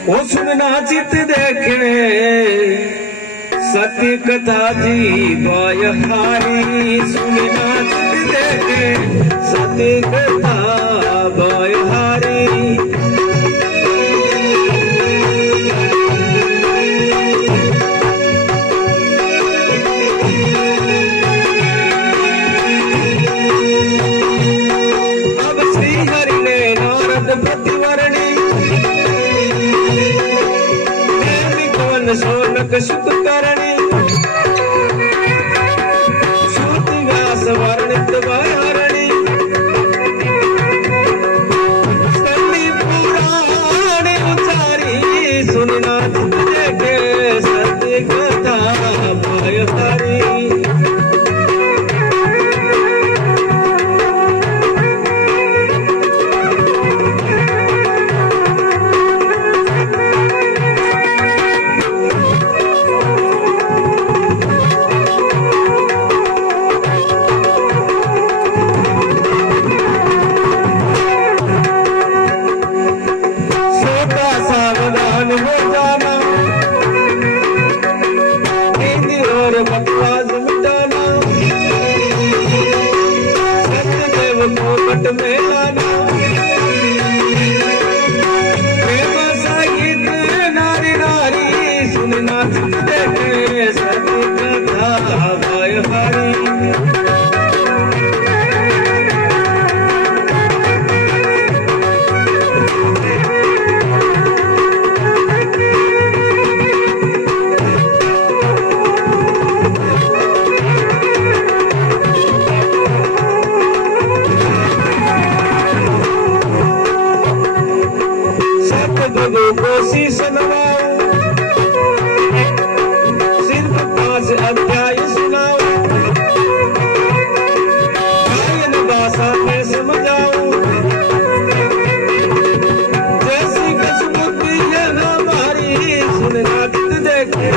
वो सुनना चित देखे सत्य कथा जी बाय हारी। सुनना चित देखे सत्य कथा बाय हारी। अब श्री हरि ने नारद प्रतिवरणी शोनक सुत करणी श्रुति व्यास वर्णित वारणी सन्नी पुराण उचारी। सुनना देखे सत्य कथा पाय हरी। बकवास मिटाना सत्यदेव को पट में लाना। प्रेम संगीत नारी नारी। सुनना देखे सत्य कथा बाय हरी। गुरु को शीश नवाओ सिर्फ 5 अध्याय सुनाओ। गायन भाषा में समझाओ जैसी कसमुक्ति है हमारी। सुनना देखे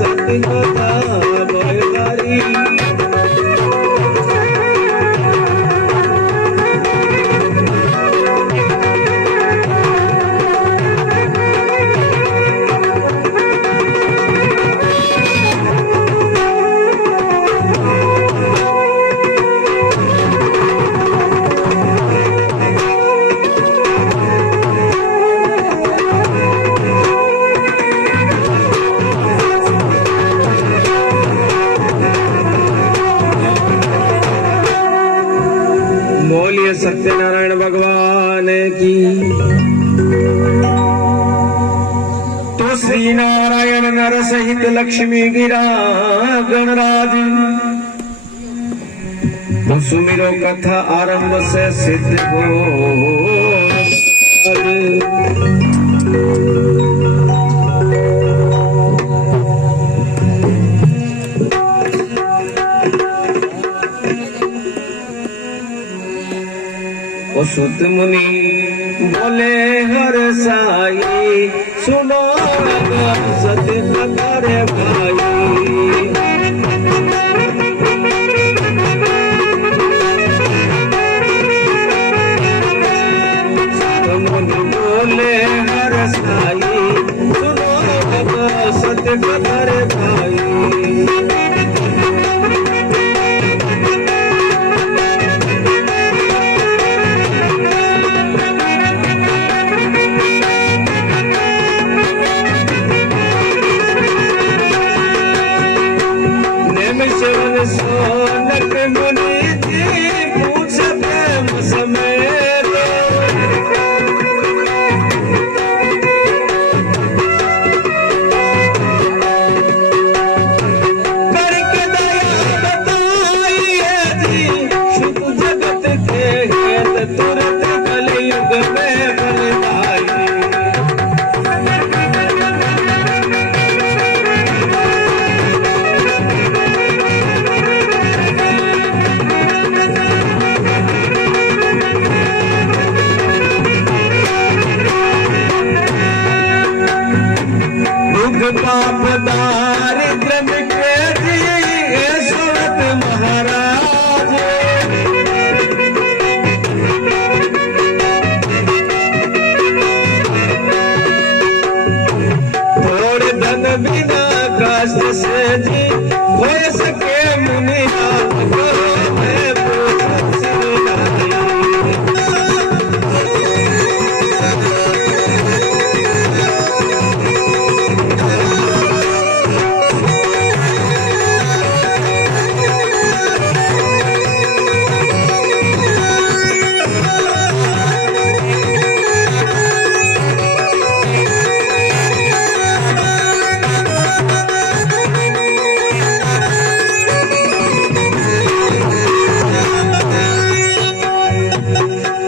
सत्य कथा बाय हरी। बोलिए सत्यनारायण भगवान की। तो श्री नारायण नर सहित लक्ष्मी गिरा गणराज। तो सुमिरो कथा आरंभ से सिद्ध हो। सुत मुनि बोले हर साई। सुनो सत्य कथा रे भाई। सुत मुनि बोले हर साई। सुनो सत्य कथा रे भाई। सोनक मुनि जी पूछ प्रेम समेत। करके दया बताइए जी शुभ जगत के हेत। तुरंत कलयुग में बलदाई। पाप दारिद्र मिटे जी सुरत महाराज। होय सके मुनिया करो मैं पूछ सिरनाई।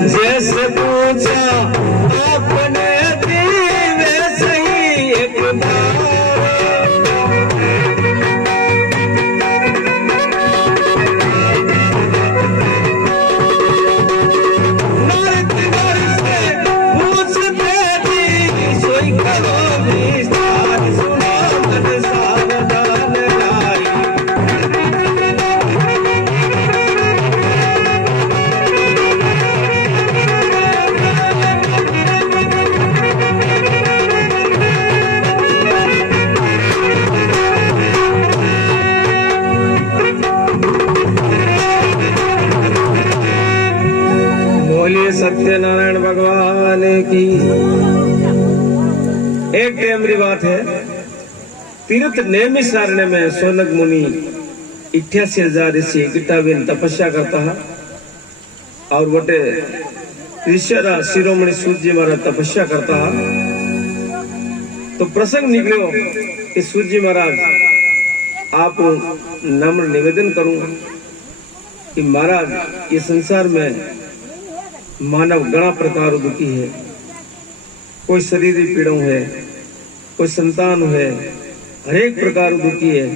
जैसे पूछा आपने दी वैसे ही एक बार नारद से पूछते थी सोई करो विस्तार सुनो मन सावधान लाई। बोलिए सत्यनारायण भगवान की। एक टाइम की बात है, तीर्थ नैमिषारण्य में सोनक मुनि 88,000 ऋषि इकट्ठा बिन तपस्या करता है और वटे ऋषिरा शिरोमणि सूत जी महाराज तपस्या करता है। तो प्रसंग निकलो कि सूत जी महाराज आप नम्र निवेदन करूं कि महाराज ये संसार में मानव घना प्रकार दुखी है, कोई शरीर पीड़ा है, कोई संतान है, हरेक प्रकार दुखी है।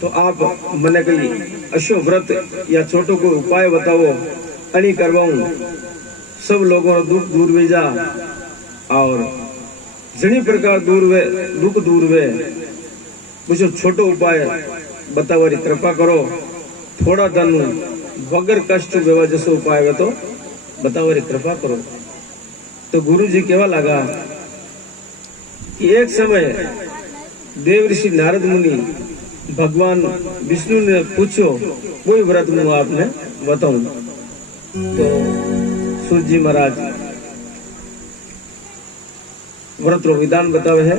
तो आप मने कही अशो व्रत या छोटो कोई उपाय बताओ, अणी करवाऊं सब लोगों का दुख दूर वे जा और जनी प्रकार दूर वे दुख दूर वे मुझे छोटो उपाय बतावारी कृपा करो। थोड़ा धन वगर कष्ट व्यवहार जैसे उपाय तो बतावारी कृपा करो। तो गुरु जी केवा लगा कि एक समय देव ऋषि नारद मुनि भगवान विष्णु ने पूछो कोई व्रत मुझे आपने बताऊं। तो सूत जी महाराज व्रत रो विधान बतावे है।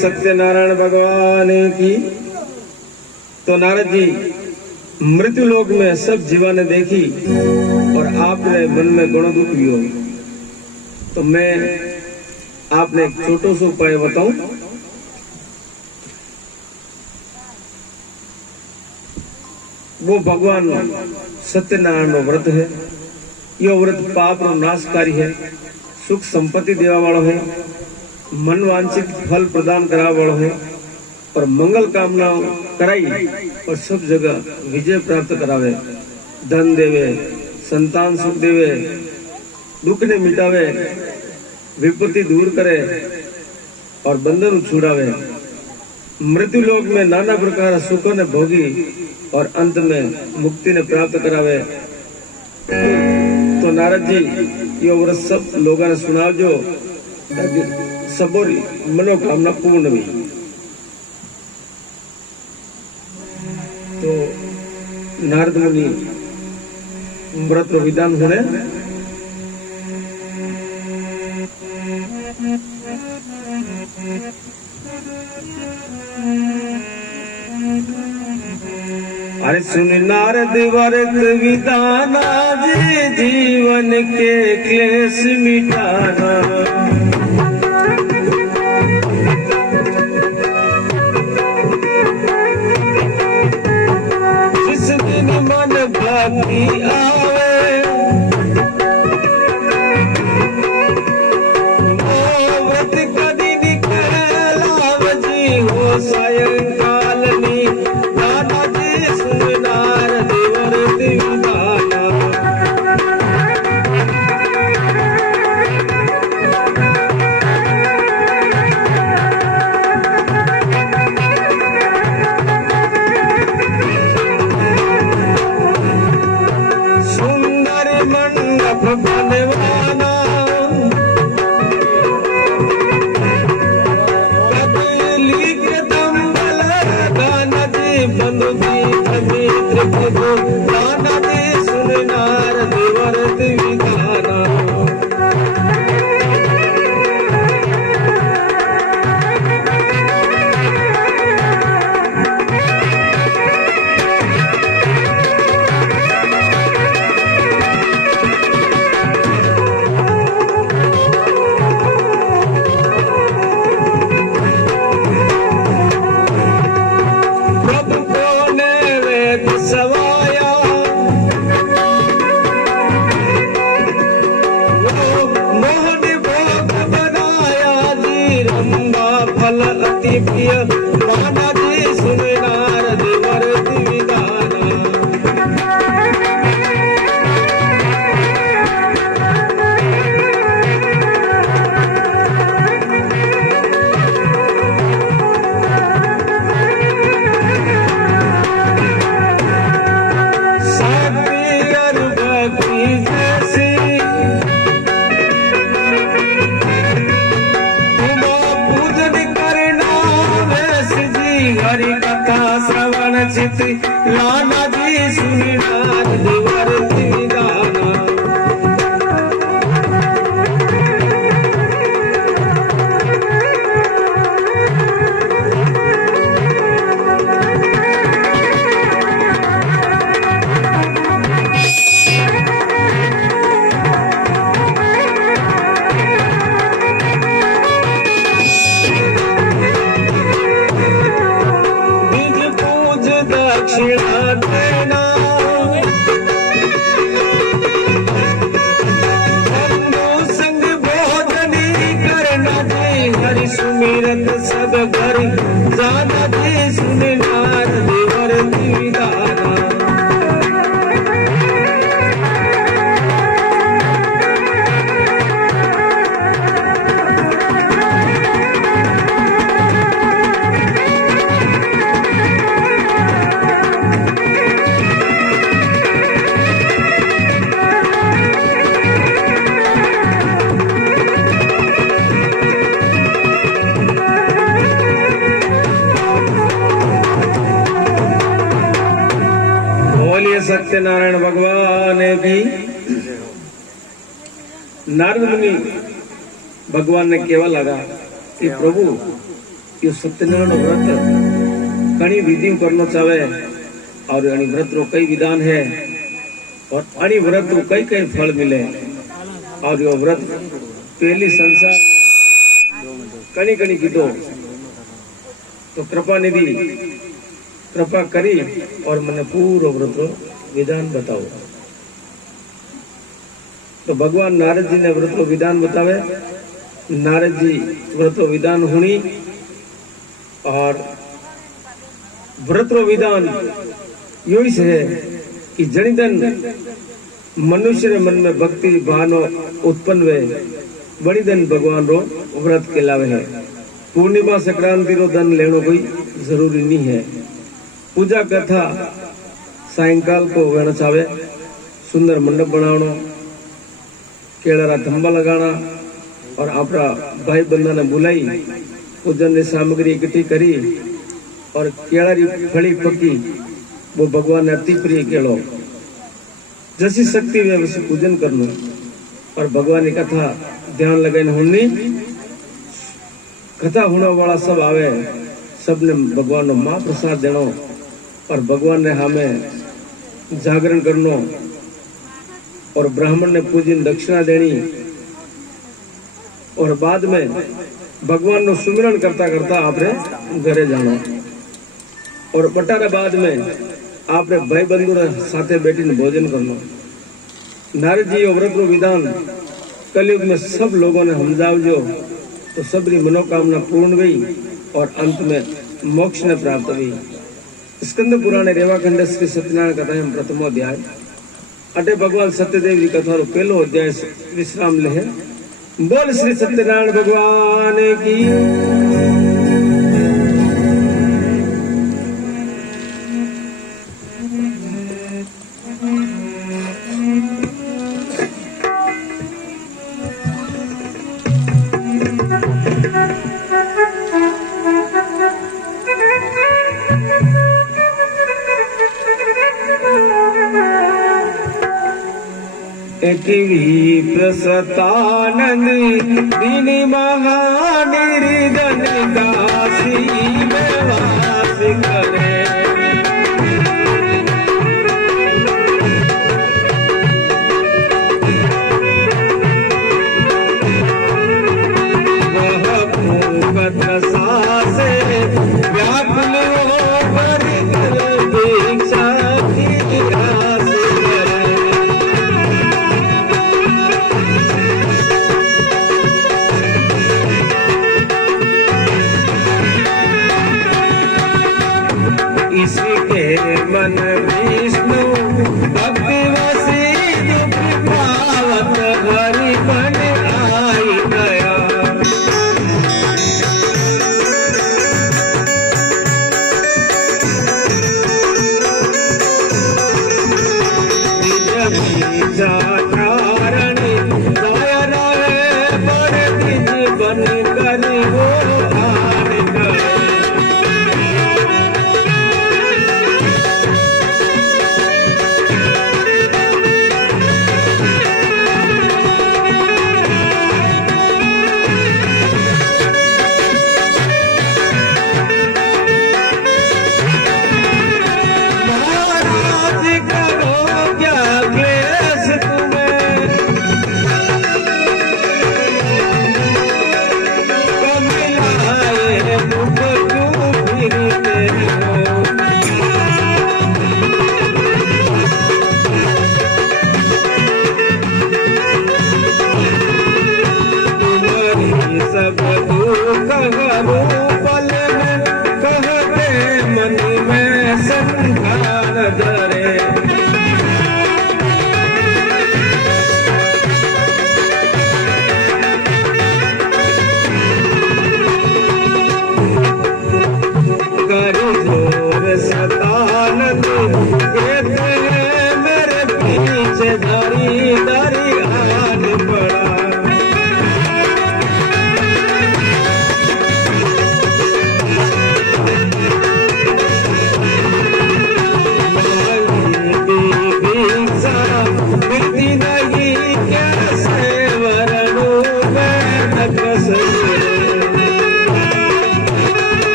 सत्यनारायण भगवान की। तो नारद जी मृत्यु लोक में सब जीवा ने देखी और आपने मन में गुण दुख भी हो, तो मैं आपने एक छोटो सा उपाय बताऊं। वो भगवान सत्यनारायण नो व्रत है। यो व्रत पाप नो नाशकारी है, सुख संपत्ति देवा वालो है, मन वांछित फल प्रदान करा वालो है और मंगल कामना कराई और सब जगह विजय प्राप्त करावे, धन देवे, संतान सुख देवे, दुख ने मिटावे, विपत्ति दूर करे और बंधन छुड़ावे, मृत्यु लोक में नाना प्रकार सुखों ने भोगी और अंत में मुक्ति ने प्राप्त करावे। तो नारद जी ये व्रत सब लोगों ने सुना जो ताकि सबोरी मनोकामना पूर्ण हुई। तो नारद मुनि व्रत विधान होने अरे सुन नारद व्रत विधाना जे जीवन के क्लेश मिटाना। जिस दिन मन भक्ति आवे वो व्रत कदी निकलाव जी हो सायंकाल नी। नाना जी सुन नारद व्रत विधाना। सुंदर मंडप बनवाना, कदली के दम्बल दाना जी बंधु दीप मित्र प्रभु। दाना जी सुन नारद व्रत विधाना। प्रभु को ने वेद सवाया, वो मोहन भोग बनाया जी रंबा फल अति प्रिय। नाना जी सुन नारद व्रत विधाना। शक्ति और भक्ति जैसी तुम पूजन करना वैस जी। हरि कथा श्रवण चित नाना जी सुन नारद व्रत विधाना। निज पूज दक्षिणा देना, बंधु संग भोजनी करना जी। हरि सुमिरत सब घर जाना जी सुन नारद व्रत विधाना। बोलिए सत्यनारायण भगवान की। नारद मुनि भगवान ने केवल लगा कि प्रभु यो सत्यनारायण व्रत कणी विधि करना चाहे और अणी व्रत रो कई विधान है और अणी व्रत रो कई कई फल मिले और यो व्रत पहली संसार कणी कणी कीधो तो कृपा निधि कृपा करी और मने पूरो व्रत रो विधान बताओ। तो भगवान नारद जी ने व्रत रो विधान बतावे। नारद जी व्रत रो विधान हुनी और व्रत रो विधान यो ही है कि जनी दिन मनुष्य रे मन में भक्ति भावना उत्पन्न वे बड़ी दिन भगवान रो व्रत कहलावे है। पूर्णिमा संक्रांति रो दिन लेनो कोई जरूरी नहीं है। पूजा कथा सायंकाल को होना चाहे। सुंदर मंडप बनावनो, केळारा थंबा लगाना और अपना भाई बंदा ने बुलाई पूजन ने सामग्री इकट्ठी करी और केळारी फली पकी वो भगवान ने अति प्रिय केळो जैसी शक्ति वे वैसे पूजन करना और भगवान की कथा ध्यान लगाने होनी। कथा होने वाला सब आवे, सबने भगवान नो महाप्रसाद देनो और भगवान ने हमें जागरण करनो और ब्राह्मण ने पूजन दक्षिणा देनी और बाद में भगवान नो सुमिरन करता करता आपने घरे जाना और बटारे बाद में आपने भाई बंधु साथे बैठी ने भोजन करना। नारद जी व्रत रो विधान कलयुग में सब लोगों ने समझावजो तो सबरी मनोकामना पूर्ण गई और अंत में मोक्ष ने प्राप्त हुई। स्कंद पुराण रेवाखंड श्री सत्यनारायण कथा प्रथमो अध्याय अटे भगवान सत्यदेव की कथा रो पहलो अध्याय विश्राम ले। बोल श्री सत्यनारायण भगवान की। प्रसतानंद दीन महानिर्धन दासी में वास करे। वह भूखत सासे व्याकुल होकर दीक्षा की आस करे। इसके मन विष्णु भक्ति वसी भावत हरि बन आई गया। कारण दया रहे बड़ निज बन कर वो आन गए।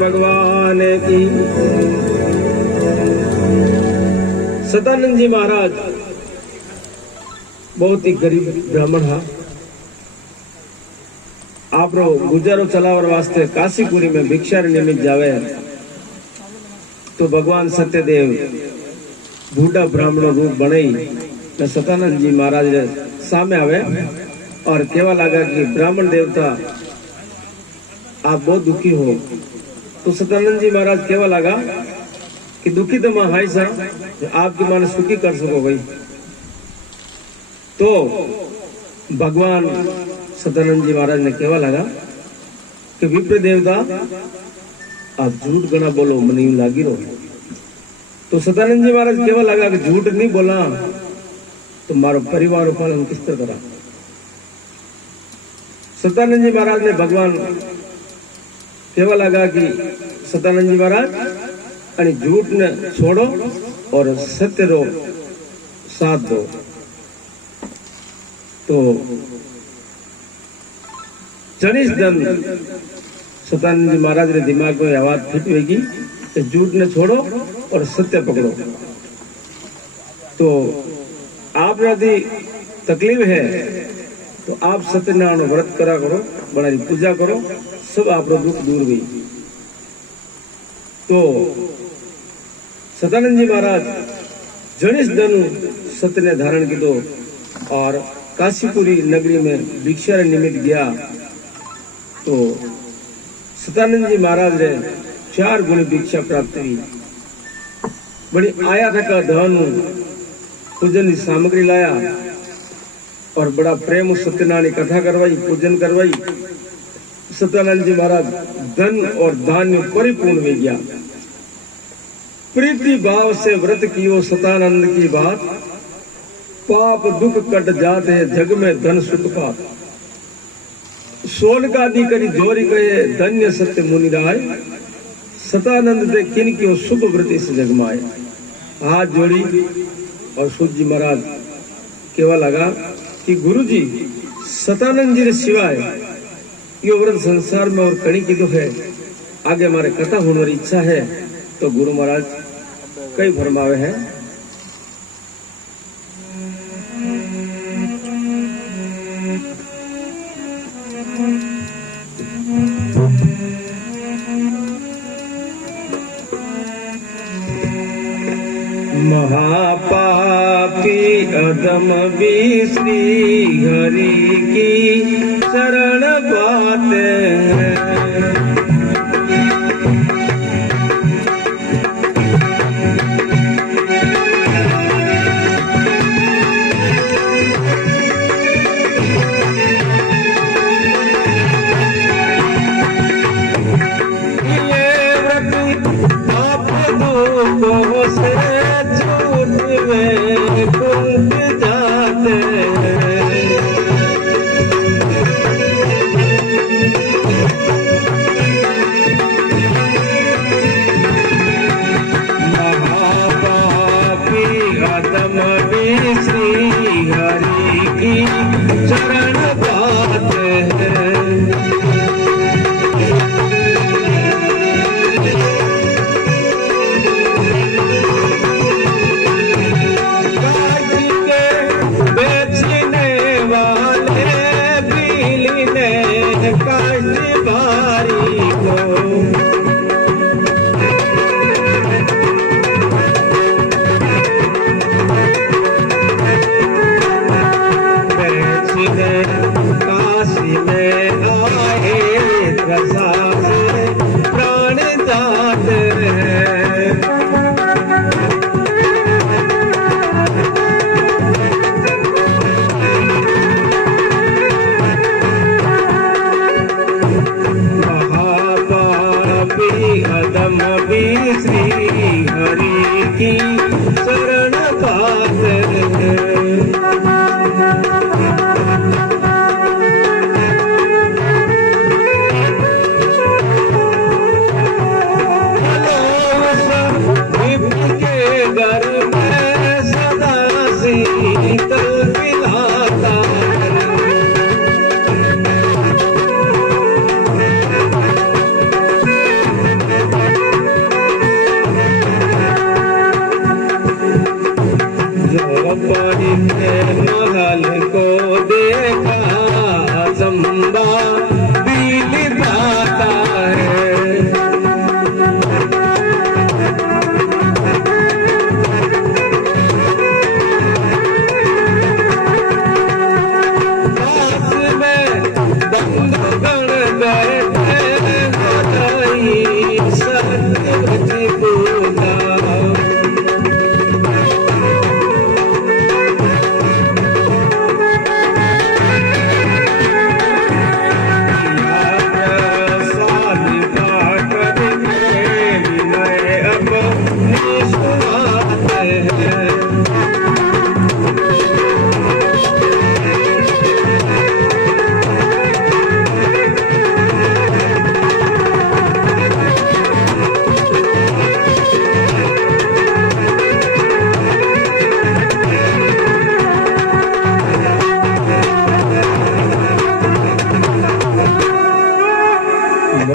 भगवान की। सदानंद जी महाराज बहुत ही गरीब ब्राह्मण हा। आप गुजारो चलावर वास्ते काशीपुरी में भिक्षा निमित्त जावे तो भगवान सत्यदेव बूढ़ा ब्राह्मण रूप बनाई ने सतानंद जी महाराज सामने आवे और कहवा लगा कि ब्राह्मण देवता आप बहुत दुखी हो। तो सतानंद जी महाराज कहवा लगा कि दुखी तो मैं हाई सा, आपकी माने सुखी कर सको भाई। तो भगवान सतानंद जी महाराज ने कहवा लगा कि विप्र देवता आप झूठ गना बोलो, मन यूं लागी रो। तो सतानंद जी महाराज कहवा लगा कि झूठ नहीं बोला तो मारो परिवार पालन किस तरह करा। सतानंद जी महाराज ने भगवान कहवा लगा कि सतानंद जी महाराज आणि झूठ ने छोड़ो और सत्य रो साथ दो। तो जनिस दन सतानंद जी महाराज ने दिमाग में आवाज फिट होगी कि झूठ ने छोड़ो और सत्य पकड़ो। तो आप यदि तकलीफ है तो आप सत्यनारायण व्रत करा करो, बड़ा पूजा करो, सब आप दुख दूर गई। तो सतानंद जी महाराज जनिस दनु सत्य ने धारण किया और काशीपुरी नगरी में भिक्षा निमित्त गया। तो सतानंद जी महाराज ने 4 गुणी भिक्षा प्राप्त हुई। बड़ी आया था का धन पूजन की सामग्री लाया और बड़ा प्रेम सत्यनारायण कथा करवाई, पूजन करवाई। सत्यानंद जी महाराज धन और धान्य परिपूर्ण हो गया। प्रीति भाव से व्रत कियो सतानंद की बात, पाप दुख कट जाते हैं जग में धन सुख पात। सोन का दी करी जोरी कहे धन्य सत्य मुनि राय, सतानंद दे किन की शुभ व्रत इस जग में आए। हाथ जोड़ी और सूत जी महाराज केवा लगा कि गुरु जी सतानंद जी सिवाय यो व्रत संसार में और कणी की तो है, आगे हमारे कथा होने की इच्छा है। तो गुरु महाराज कई फरमावे हैं। महापापी अदम भी श्री हरि की शरण पाते हैं।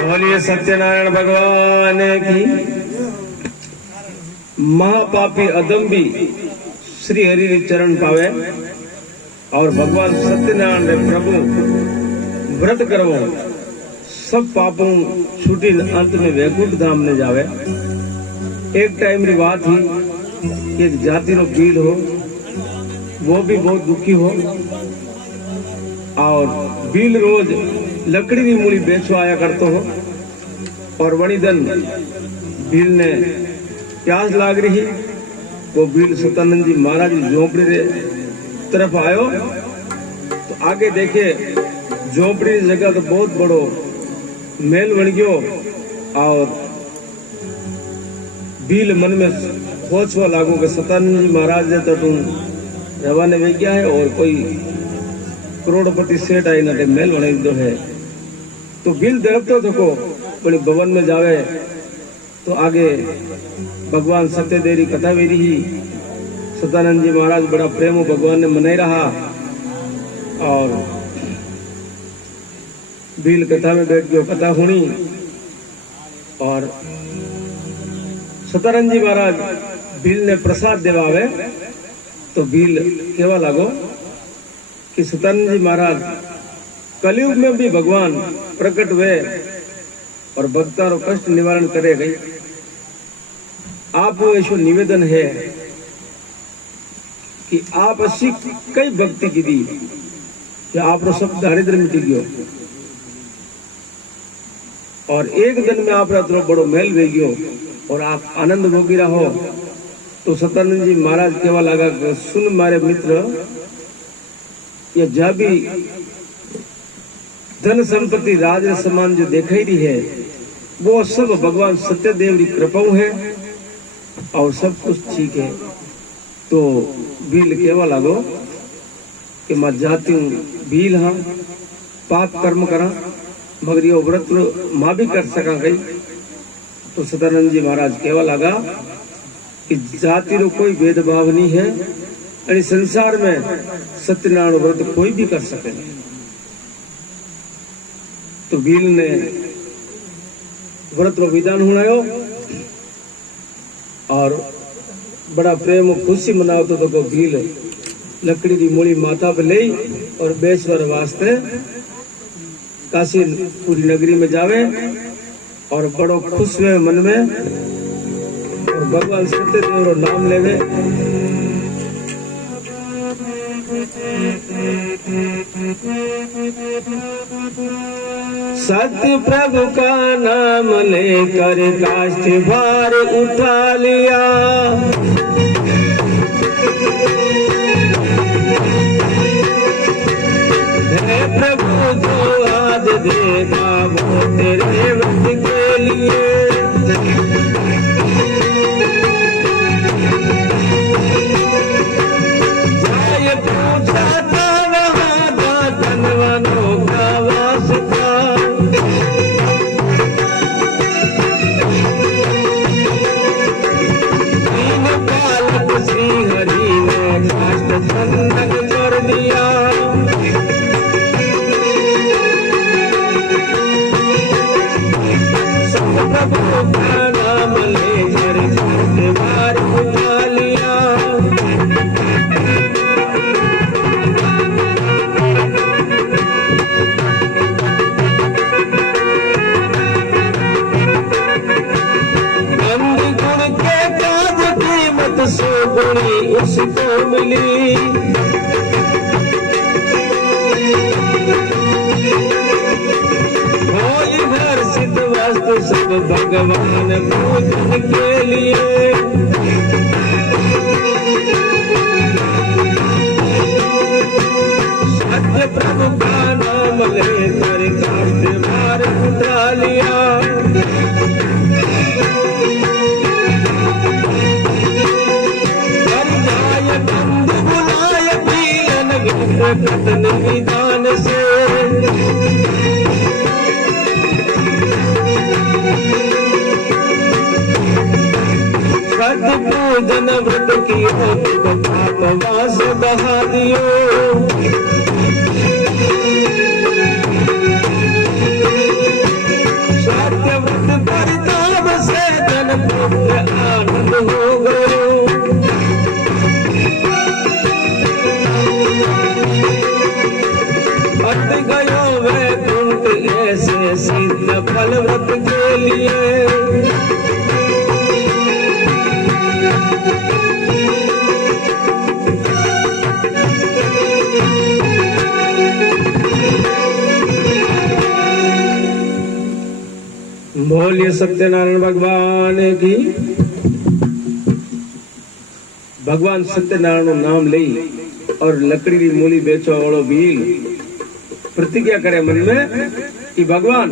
बोलिए सत्यनारायण भगवान की। महापापी अदम्बी श्री हरि रे चरण पावे और भगवान सत्यनारायण रे प्रभु व्रत करवो सब पापों छूटी अंत में वैकुंठ धाम ने जावे। एक टाइम री बात ही कि एक जाति रो पीड़ हो, वो भी बहुत दुखी हो और बील रोज लकड़ी की मूली बेचवा आया करते हो और वणी दिन बील ने प्यास लाग रही, वो बील सतानंद जी महाराज की झोपड़ी रे तरफ आयो तो आगे देखे झोपड़ी की जगह तो बहुत बड़ो मेल बन गयो और बील मन में सोचवा लागो कि सतानंद जी महाराज ने तो तुम रवाने में गया है और कोई करोड़पति सेठ आई ना मेल बने दो है। तो बिल दरपतो देखो बड़ी भवन में जावे तो आगे भगवान सत्यदेव कथा वेरी ही सतानंद जी महाराज बड़ा प्रेम भगवान ने मनाई रहा और बिल कथा में बैठ गयो, कथा सुनी और सतानंद जी महाराज बिल ने प्रसाद देवावे तो बिल केवा लागो कि सतानंद जी महाराज कलयुग में भी भगवान प्रकट हुए और भक्तों रो कष्ट निवारण करे गई। आप ऐसो निवेदन है कि आप असी कई भक्ति की दी कि आप रो सब दारिद्र मिट गयो और एक दिन में आप रो बड़ो मेल वे गयो और आप आनंद भोगी रहो। तो सतानंद जी महाराज केवा लगा सुन मारे मित्र, ये जब भी धन संपत्ति राज समान जो दिखाई रही है वो सब भगवान सत्यदेव की कृपा है और सब कुछ ठीक है। तो बील केवा लागो कि मैं जाती हूँ बील हाँ पाप कर्म करा मगर ये व्रत माँ भी कर सका गई। तो सतानंद जी महाराज केवा लगा कि जाति रो कोई भेदभाव नहीं है और संसार में सत्यनारायण व्रत कोई भी कर सके। तो बील ने व्रत रो विधान हुनायो और बड़ा प्रेम और खुशी मनाओ तो बील लकड़ी की मूली माथा पे ले और बेसवर वास्ते काशी पूरी नगरी में जावे और बड़ो खुश हुए मन में और भगवान सत्यदेव रो नाम लेवे। सत्य प्रभु का नाम लेकर काष्ठ भार उठा लिया, हे प्रभु जो आज देगा वो तेरे व्रत के लिए। जाए पूछा था वहाँ का धनवानों का वास्ता, दीन पालक श्री हरि ने काष्ठ बंधन कर दिया। प्रभु का नाम लेकर काष्ठ भार उठा लिया, गंदी गुण के काज कीमत सो गुणी उसको मिली। होई हर्षित वस्तु सब भगवान पूजन के लिए। सत्य प्रभु का नाम लेकर काष्ठ भार उठा लिया। परिजाय बंधु बुलाय पीलन कथन विधान से। सत्य पूजन व्रत की पापवास बहा दियो। सत्य व्रत परिताप से जन पुत्र आनंद हो गयो। अट गयो वैकुंठ ऐसे सिद्ध फल व्रत के लिए। बोलिए सत्यनारायण भगवान की। भगवान सत्यनारायण नाम ले और लकड़ी की मूली बेचो वालो भील प्रतिज्ञा करे मन में कि भगवान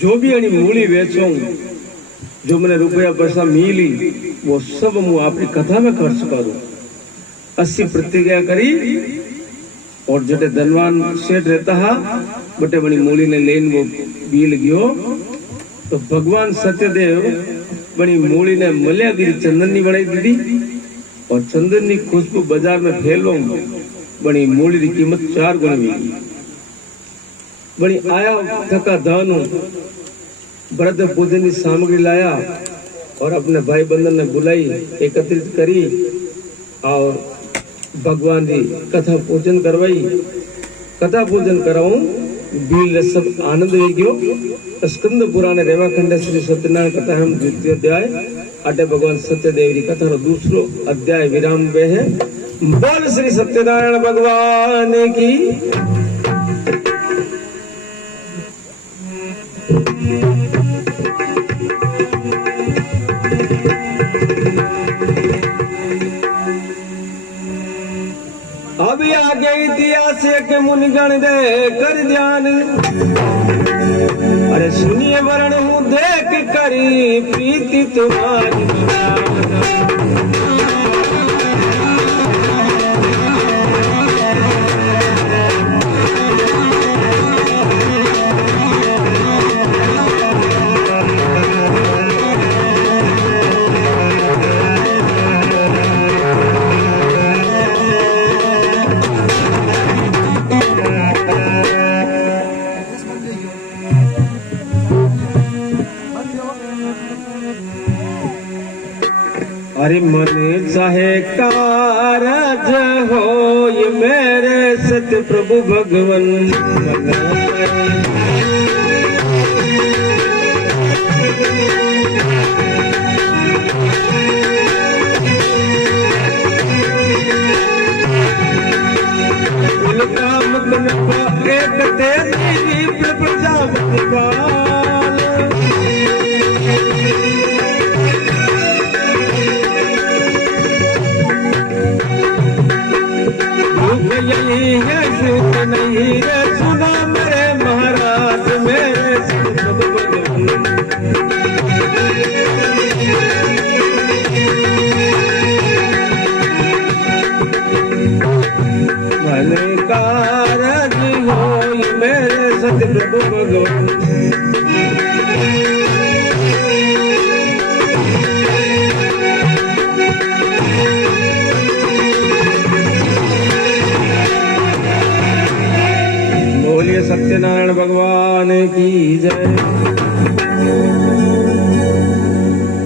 जो भी अनी मूली बेचो, जो मैंने रुपया पैसा मिली वो सब मु आपकी कथा में खर्च करूं। अस्सी प्रतिज्ञा करी और जटे धनवान सेठ रहता हा बटे बनी मूली ने लेन वो बील गयो। तो भगवान सत्यदेव बनी मूली ने मल्यागिरी चंदन नी बनाई दी और चंदन नी खुशबू बाजार में फैलो बनी मूली की कीमत 4 गुनी मिली। बनी आया थका धन व्रत पूजन की सामग्री लाया और अपने भाई बंधन ने बुलाई एकत्रित करी और भगवान की कथा पूजन करवाई। कथा पूजन कराऊं बील रे सब आनंद हो गयो। स्कंद पुराण रेवा खंड श्री सत्यनारायण कथा हम द्वितीय अध्याय अटे भगवान सत्यदेव की कथा रो दूसरो अध्याय विराम वे है। बोल श्री सत्यनारायण भगवान की। अभी आगे इतिहास के मुनिगण दे कर ध्यान। अरे सुनिए वर्ण हूँ देख करी प्रीति तुम्हारी। अरे मन चाहे कारज हो ये मेरे सत्य प्रभु भगवन। काम एक तेरी प्रजापति पाल। यही है सुख नहीं रे सुना मेरे महाराज मेरे मन कारज हो मेरे सत्य प्रभु भगवान। सत्यनारायण भगवान की जय।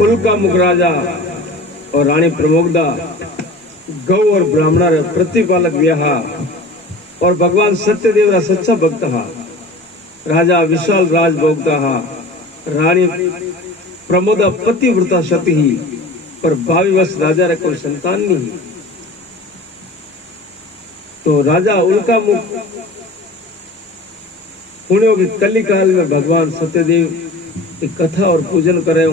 उल्का मुख राजा और रानी प्रमोदा गौ और ब्राह्मणा रे प्रतिपालक व्याहा और भगवान सत्यदेव रा सच्चा भक्त हा। राजा विशाल राज भोगता हा। रानी प्रमोदा पतिव्रता सती ही पर 22 वर्ष राजा रे कोई संतान नहीं। तो राजा उल्का मुख पुण्यों की कली काल में भगवान सत्यदेव की कथा और पूजन करे,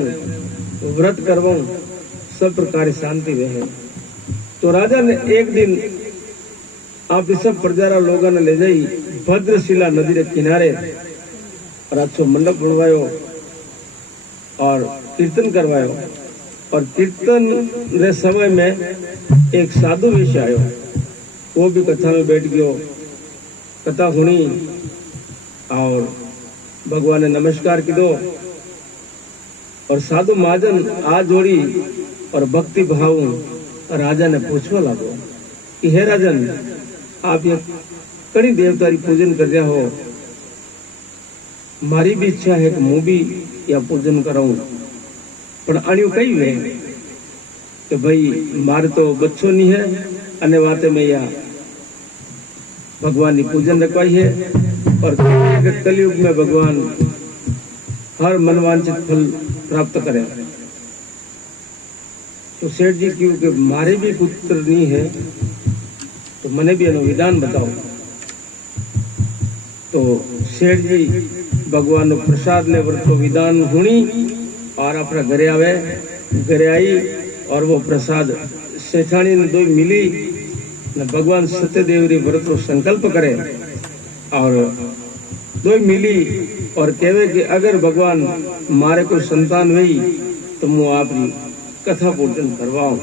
व्रत करवाऊं, सब प्रकार शांति रहे। तो राजा ने एक दिन आप सब प्रजारा लोगों ने ले जाई भद्रशिला नदी के किनारे और अच्छो मंडप बनवायो और कीर्तन करवायो। और कीर्तन रे समय में एक साधु वेश आयो, वो भी कथा में बैठ गयो, कथा सुनी और भगवान ने नमस्कार किदो। और साधु महाजन आ जोड़ी और भक्ति भाव राजा ने पूछवा लागो कि हे राजन, आप ये कड़ी देवता री पूजन कर रहा हो, मारी भी इच्छा है कि मैं भी या पूजन कराऊं, पर अणियो कई वे कि भाई मारे तो बच्चों नहीं है अने वाते में या भगवान की पूजन रखवाई है। और कलयुग में भगवान हर मनवांचित फल प्राप्त करे। तो सेठ जी क्यों कि मारे भी पुत्र नहीं है, तो मैंने भी विधान बताओ। तो सेठ जी भगवान नो प्रसाद ने वर्तो विधान हुणी और अपना घरे आवे, घरे आई और वो प्रसाद सेठानी ने दो मिली न भगवान सत्यदेव री व्रत रो संकल्प करे और दो मिली और कहवे कि अगर भगवान मारे को संतान हुई तो मैं आपकी कथा पूजन करवाऊं।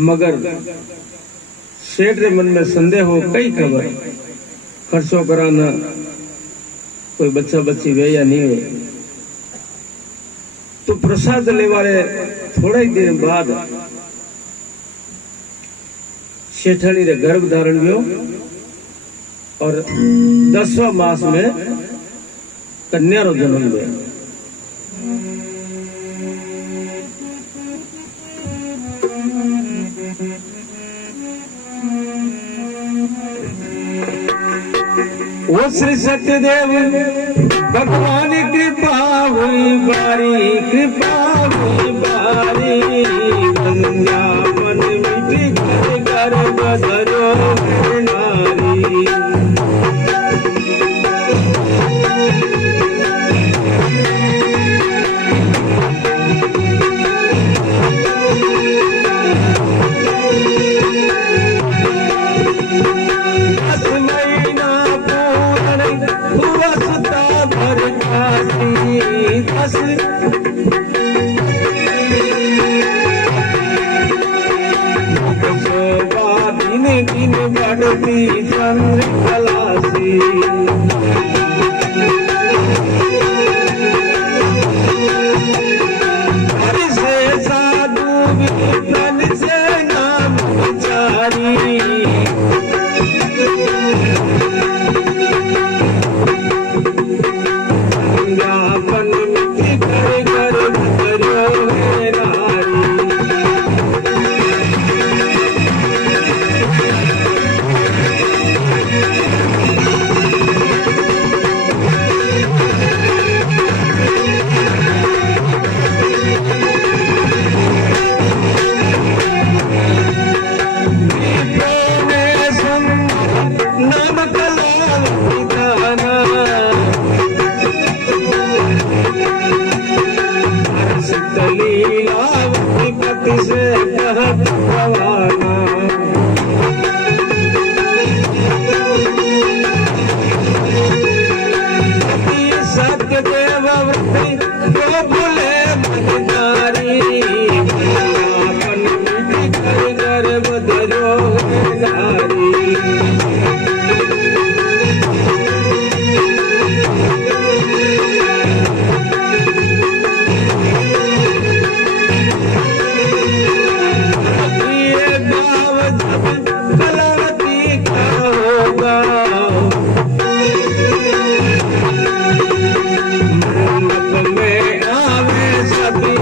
मगर सेठ रे मन में संदेह हो, कई खबर खर्चो कराना कोई बच्चा बच्ची वे या नहीं वे। तो प्रसाद लेवारे थोड़ा ही दिन बाद सेठानी रे गर्भ धारण हुयो और 10वां मास में कन्या रो जन्म हुआ। वो श्री सत्यदेव भगवान कृपा हुई बारी, कृपा हुई बारी, वृंदावन मिट्टी घर घर बदरो नारी। दिन बढ़ती चंद्र कलासी, से साधु विप्लन से नाम विचारी, ज्ञापन मिट्टी घर घर भरो है नारी। से कहत भवाना, सत्यदेव वृत्ति को भूले मनकारी, अपन मिट्टी घर घर बदरो नारी। में आवे सभी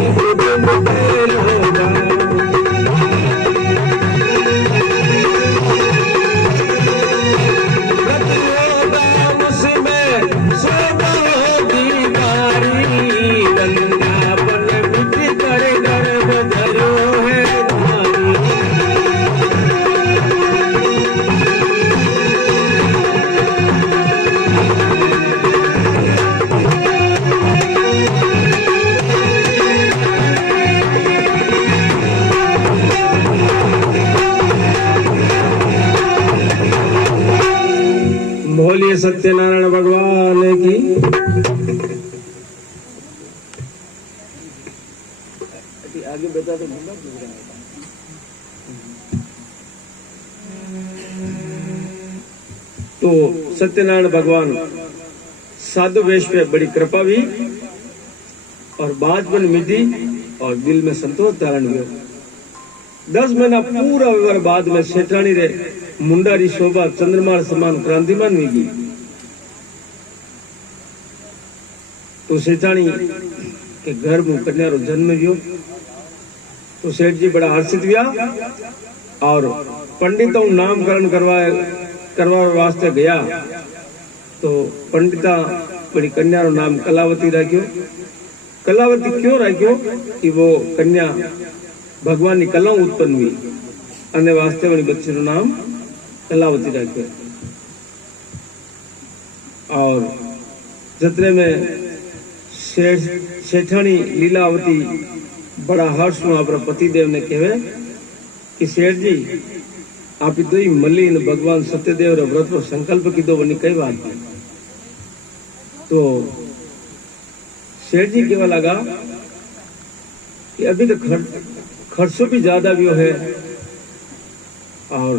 सत्यनारायण भगवान की। आगे बता तो तो सत्यनारायण भगवान साधु वेश पे बड़ी कृपा हुई और बाजपन मिटी और दिल में संतोष धारण हुआ। 10 महीना पूरा व्यवहार बाद में सेठानी रे मुंडारी शोभा चंद्रमा समान क्रांतिमान हुई गई। तो सेठानी के घर में कन्या रो जन्म हुआ। तो सेठ जी बड़ा हर्षित हुआ और पंडितों नामकरण करवा वास्ते गया। तो पंडिता बड़ी कन्या रो नाम कलावती रखियो। कलावती क्यों रखियो कि वो कन्या भगवान की कला उत्पन्न हुई अने वास्ते वाली बच्ची रो नाम कलावती रखियो। और जतरे में सेठानी लीलावती बड़ा हर्ष में अपना पतिदेव ने कहे कि सेठ जी आप दो ही मल्ली ने भगवान सत्यदेव रे व्रत रो संकल्प कीधो बनी कई बात की। तो सेठ जी केवा लगा कि अभी तो खर्चो भी ज्यादा भी है और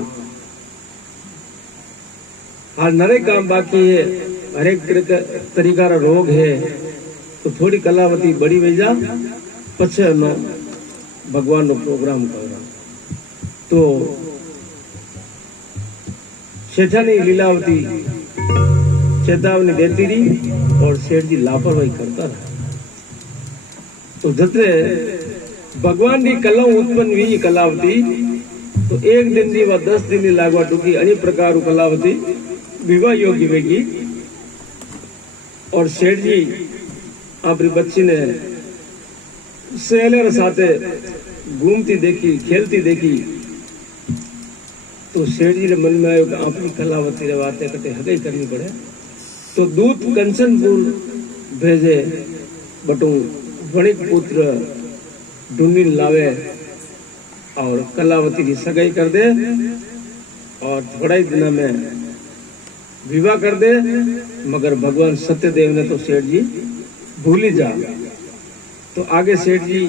हर नरे काम बाकी है, हर एक तरीका रा रोग है। तो थोड़ी कलावती बड़ी वेजा पछे नो भगवान नो प्रोग्राम करना। तो सेठानी लीलावती चेतावनी देती रही और सेठ जी लापरवाही करता रहा। तो जतरे भगवान की कला उत्पन्न हुई कलावती तो एक दिन दी व 10 दिन नी लागवा टूकी अनेक प्रकार कलावती विवाह योग्य वेगी। और सेठ जी अपनी बच्ची ने सहेले साथे घूमती देखी खेलती देखी। तो सेठ जी ने मन में आयो कि अपनी कलावती रे बातें कटे हगई करनी पड़े। तो दूत कंचनपुर भेजे बटू वणिक पुत्र ढूंढी लावे और कलावती की सगाई कर दे और थोड़ा ही दिन में विवाह कर दे। मगर भगवान सत्यदेव ने तो सेठ जी भूल ही जा। तो आगे सेठ जी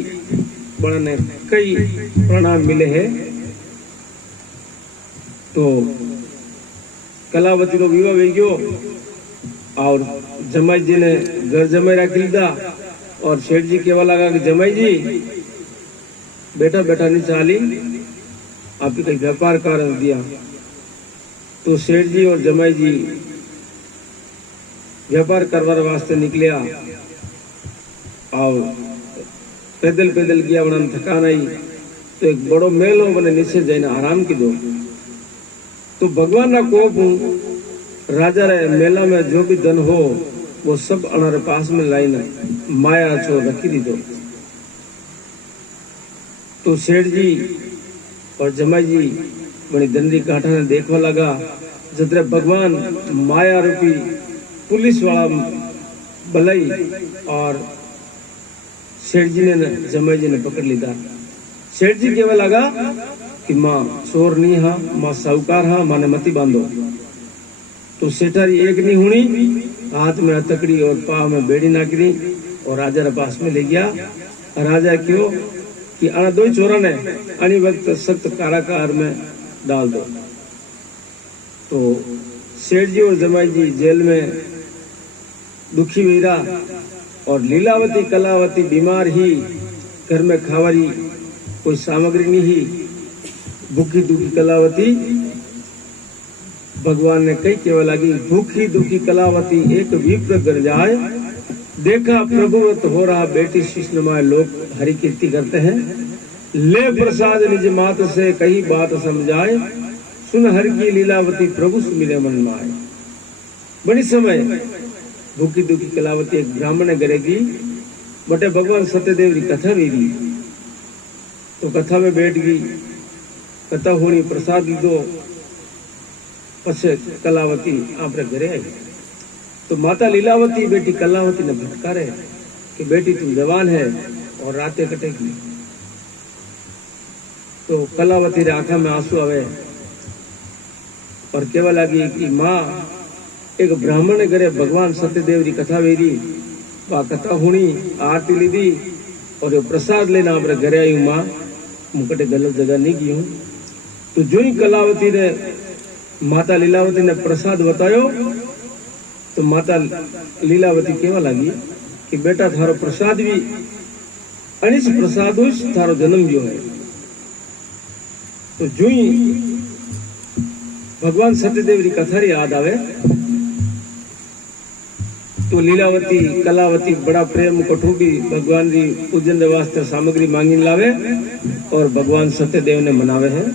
बड़ा ने कई प्रणाम मिले हैं। तो कलावती को विवाह हो गयो और जमाई जी ने घर जमाई रख लीधा। और सेठ जी केवा लगा कि जमाई जी बेटा बेटा नहीं चाली आपकी कई व्यापार कर दिया। तो सेठ जी और जमाई जी व्यापार करवाने वास्ते निकलिया और पैदल पैदल गया बना थकान आई। तो एक बड़ो मेलो बने नीचे जाने आराम की दो। तो भगवान ना कोप राजा रे मेला में जो भी धन हो वो सब अनारे पास में लाइन माया छो रखी दी दो। तो सेठ जी और जमाई जी बड़ी दंडी काठा ने देखवा लगा। जतरे भगवान माया रूपी पुलिस वाला बलाई और सेठ जी ने जमाई जी ने पकड़ लीधा। सेठ जी केवा लगा कि माँ चोर नहीं हा, माँ साहूकार हा, माने मती बांधो। तो सेठारी एक नहीं हुई, हाथ में हथकड़ी और पाव में बेड़ी नाकरी और राजा रे पास में ले गया। राजा क्यों कि आना दो ही चोरा ने अनी वक्त सख्त कारागार में डाल दो। तो सेठ जी और जमाई जी जेल में दुखी वीरा और लीलावती कलावती बीमार ही, घर में खावारी कोई सामग्री नहीं ही, भूखी दुखी कलावती। भगवान ने कई केवल लगी भूखी दुखी कलावती एक विप्र कर जाए। देखा प्रभुवत हो रहा बेटी शिष्णमाय लोग हरि कीर्ति करते हैं। ले प्रसाद निज मात से कही बात समझाए। सुन हरि की लीलावती प्रभु सुमिरे मन माए। बड़ी समय भूखी दुखी कलावती एक ब्राह्मण करेगी बटे भगवान सत्यदेव की कथा भी दी। तो कथा में बैठ गई, कथा होनी प्रसाद दी दो। पछे कलावती आपरे घरे आई। तो माता लीलावती बेटी कलावती ने फटकारे कि बेटी तुम जवान है और रातें कटेगी। तो कलावती रे आंखा में आंसू आवे और केवल लगी कि माँ एक ब्राह्मण घरे भगवान सत्यदेव की कथा वेरी, वह कथा हुणी, आरती लीधी और यो प्रसाद लेना अपने घरे आई। माँ मुकटे गलत जगह नहीं गई हूँ। तो जो ही कलावती ने माता लीलावती ने प्रसाद बतायो तो माता लीलावती केवा लगी कि बेटा थारो प्रसाद भी अनिस प्रसाद थारो जन्म जो है। तो जो ही भगवान सत्यदेव की कथा याद आवे तो लीलावती कलावती बड़ा प्रेम कठोबी भगवान की पूजन वास्ते सामग्री मांगी लावे और भगवान सत्यदेव ने मनावे है।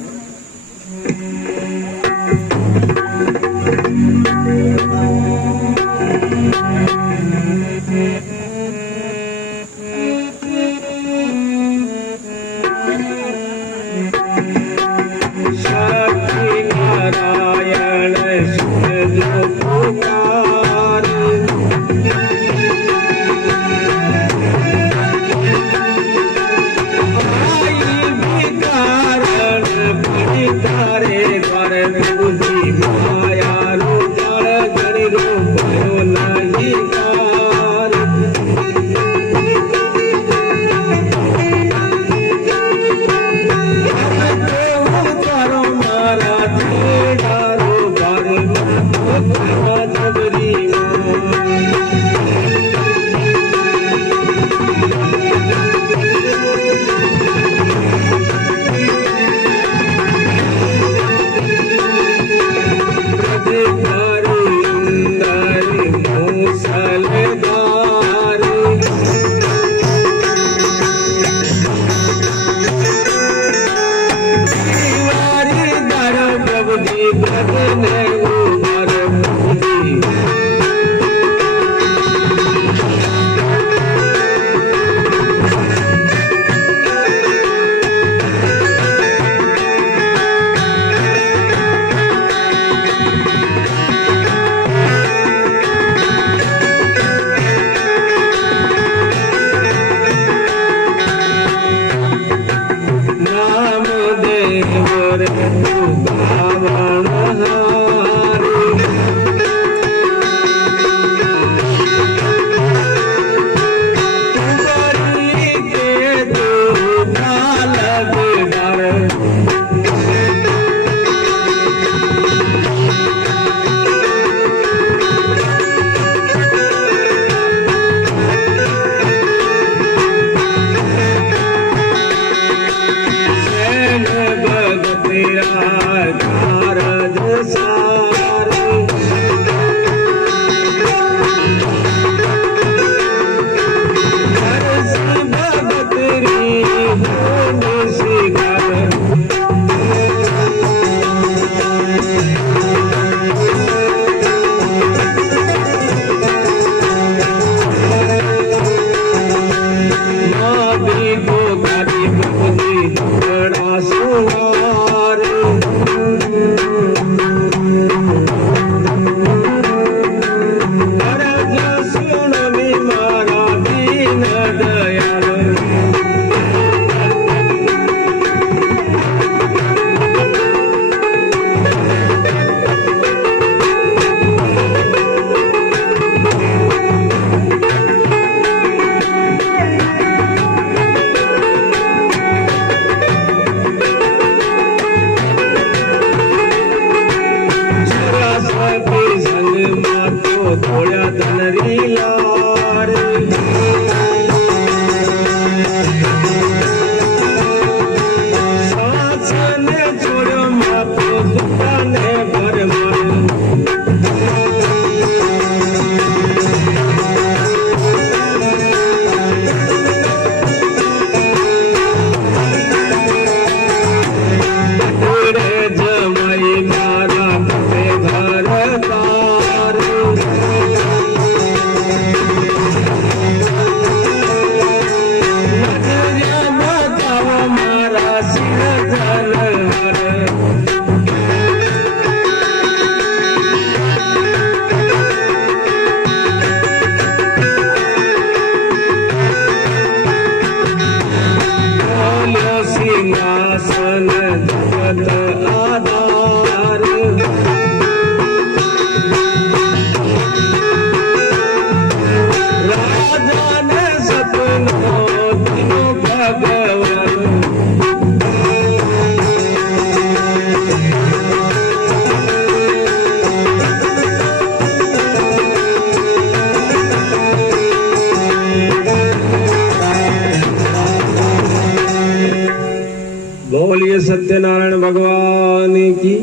बोलिए सत्यनारायण भगवान की।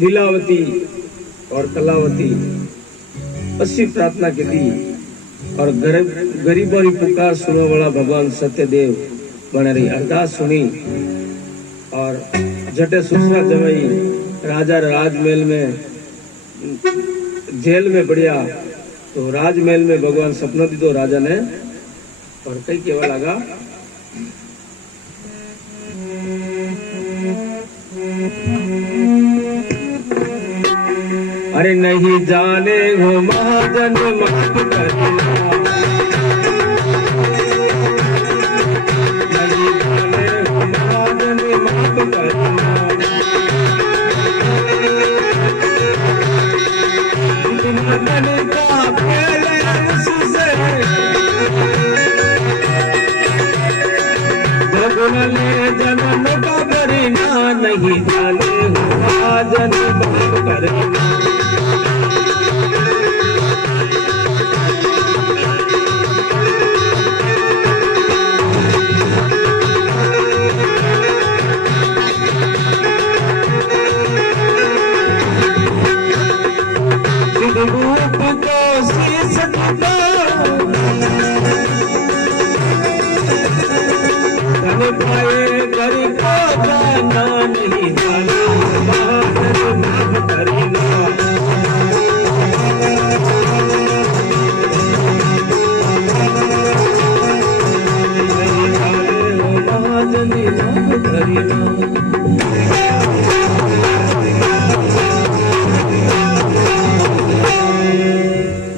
लीलावती और कलावती असी प्रार्थना की थी और गरीबों की पुकार सुनने वाला भगवान सत्यदेव बने रही अरदास सुनी और जटे सुसरा जमाई राजा राजमहल में जेल में बढ़िया तो राजमहल में भगवान सपना दी दो राजा ने और कई केवल लगा अरे नहीं जाने हो महाजन माफ करना, नहीं जाने हो महाजन माफ करना, इतना मन का पहले से भगवान जन्म का करना, नहीं जाने हो महाजन माफ करना।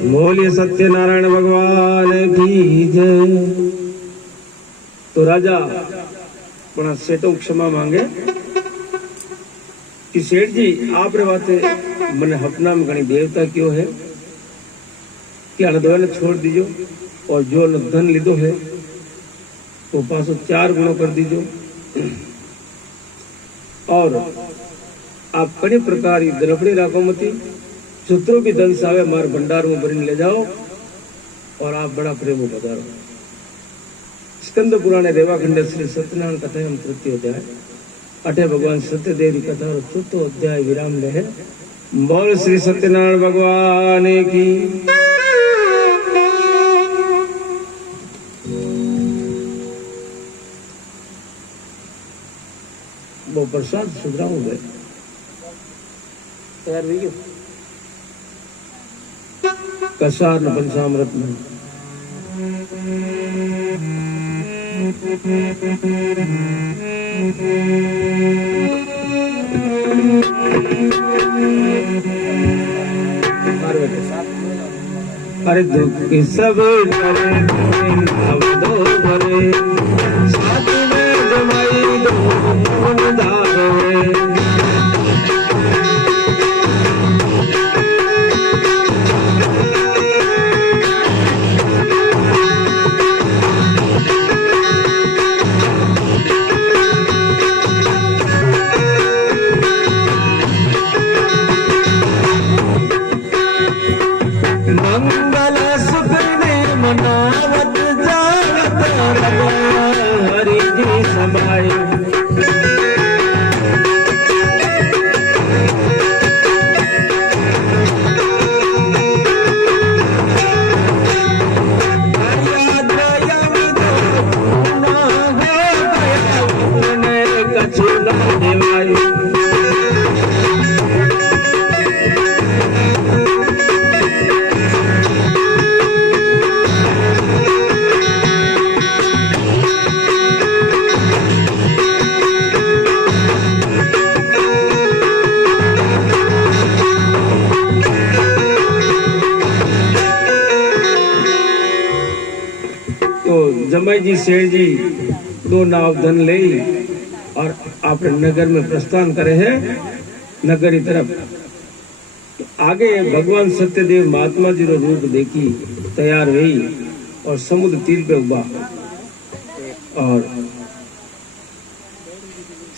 बोलिए सत्यनारायण भगवान की जय। तो राजा बड़ा सेठों क्षमा मांगे कि सेठ जी आप रे बाते मैंने हपना में घनी देवता क्यों है कि अनदो ने छोड़ दीजो और जो धन लीधो है वो 504 गुणों कर दीजो और आप कई प्रकार की द्रवड़ी राखो मती सूत्रों भी धन सावे मार भंडार में भरी ले जाओ और आप बड़ा प्रेम पधारो। स्कंद पुराणे रेवाखंड श्री सत्यनारायण कथा हम तृतीय अध्याय अठे भगवान सत्यदेव की कथा और चतुर्थ अध्याय विराम ले है। बोल श्री सत्यनारायण भगवान की। वो प्रसाद सुधराऊ गए तैयार हुई कसार न पंचामृत में अरे दुख सब करे दो भरे साथ में जमाई दो दारे मंगल सुखने मनावत जावत हरि जी समाये जमाई जी सेठ जी दो नाव धन ले और अपने नगर में प्रस्थान करे हैं नगर की तरफ। तो आगे भगवान सत्यदेव महात्मा जी रो रूप देखी तैयार हुई और समुद्र तीर पे उबा और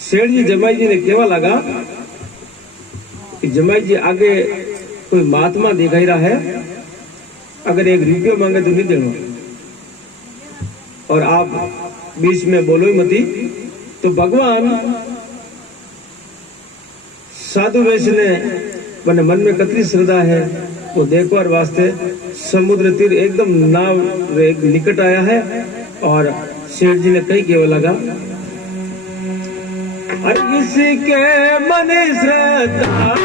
सेठ जी जमाई जी ने केवा लगा कि जमाई जी आगे कोई महात्मा दिखाई रहा है, अगर 1 रुपया मांगे तो नहीं देना। और आप बीच में बोलो ही मती। तो भगवान साधु वेश ने बने मन में कतरी श्रद्धा है वो देखवार वास्ते समुद्र तीर एकदम नाव एक निकट आया है। और सेठ जी ने कही केवल लगा, अरे इसके मन श्रद्धा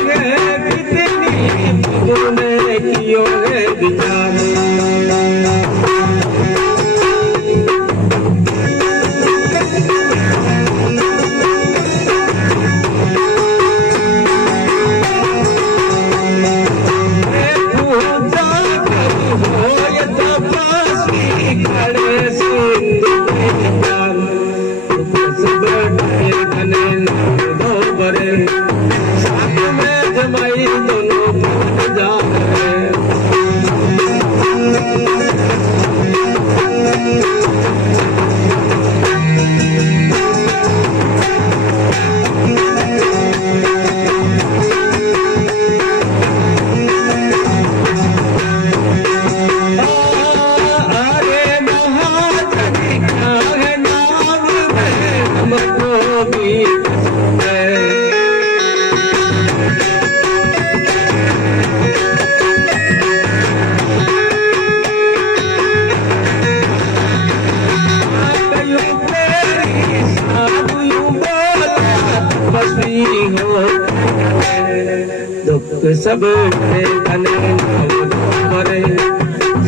कितनी तूने कियो है विचार। सब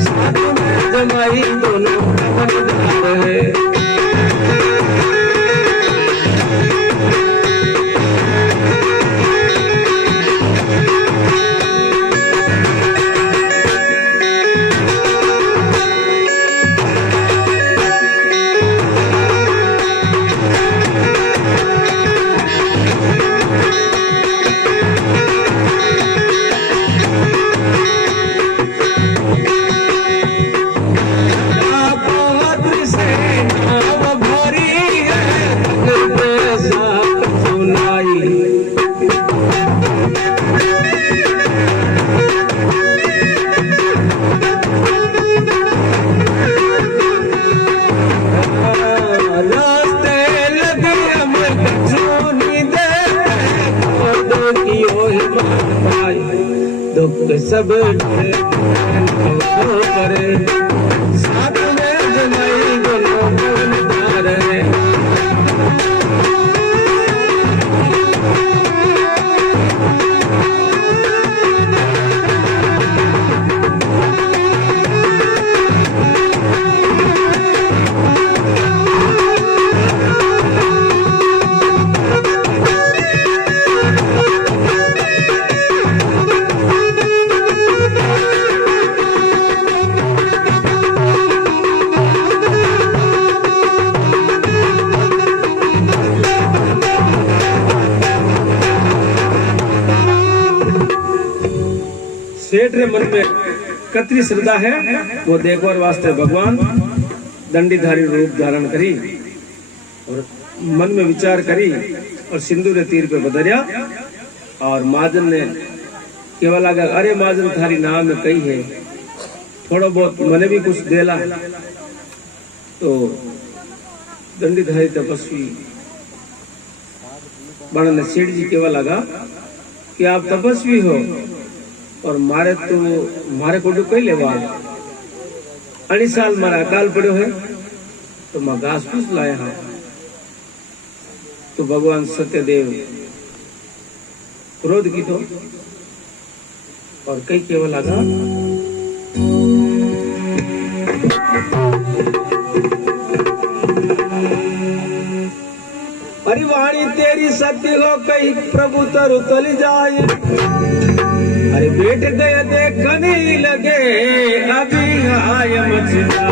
साधु में जमाई दोनों है। सब करे साधु में जमाई दोनों गुनदार है। सेठ रे मन में कतरी श्रद्धा है वो देखवार वास्ते भगवान दंडीधारी रूप धारण करी और मन में विचार करी और सिंधु रे तीर पे बदरिया। और महाजन ने केवल लगा, अरे महाजन थारी नाम में कही है, थोड़ा बहुत मने भी कुछ देला। तो दंडीधारी तपस्वी बड़ा ने सेठ जी केवल लगा कि आप तपस्वी हो और मारे को कई लेवा 8 साल मारा अकाल पड़ो है तो मैं घास फूस लाया हाँ। तो भगवान सत्यदेव क्रोध की तो और कई केवल लगा, अरे वाणी तेरी सत्य हो कही प्रभु तरु तल जाए। अरे बैठ गए देखने लगे अभी आय मछला।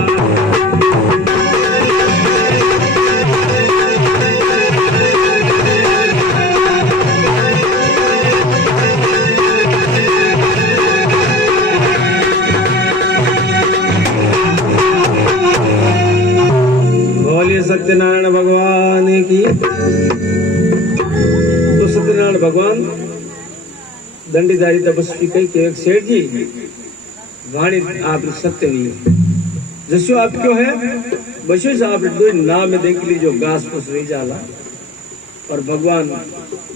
बोलिए सत्यनारायण भगवान की। तो सत्यनारायण भगवान दंडीधारी तपस्वी कही के एक सेठ जी वाणी आप सत्य हुई जसो आप क्यों है बसो से आप दो नाम में देख लीजिए घास फूस रही जाला और भगवान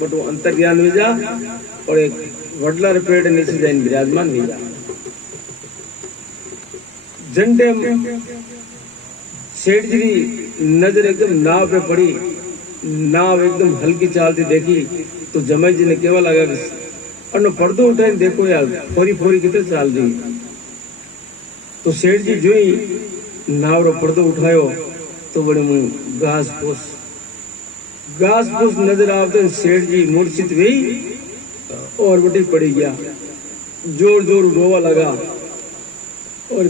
बटो अंतर्ज्ञान हुई जा और एक वडलर पेड़ नीचे जाइन विराजमान हुई जा झंडे सेठ जी नजर एकदम नाव पे पड़ी, नाव एकदम हल्की चालती देखी तो जमाई जी ने केवल लगा और पर्दो उठाए देखो यार फोरी फोरी कितने चाल रही। तो सेठ जी जो ही नाव रो पर्दो उठायो तो बड़े मुंह घास फूस नजर आते सेठ जी मूर्छित हुई और बटी पड़ी गया, जोर जोर रोवा लगा और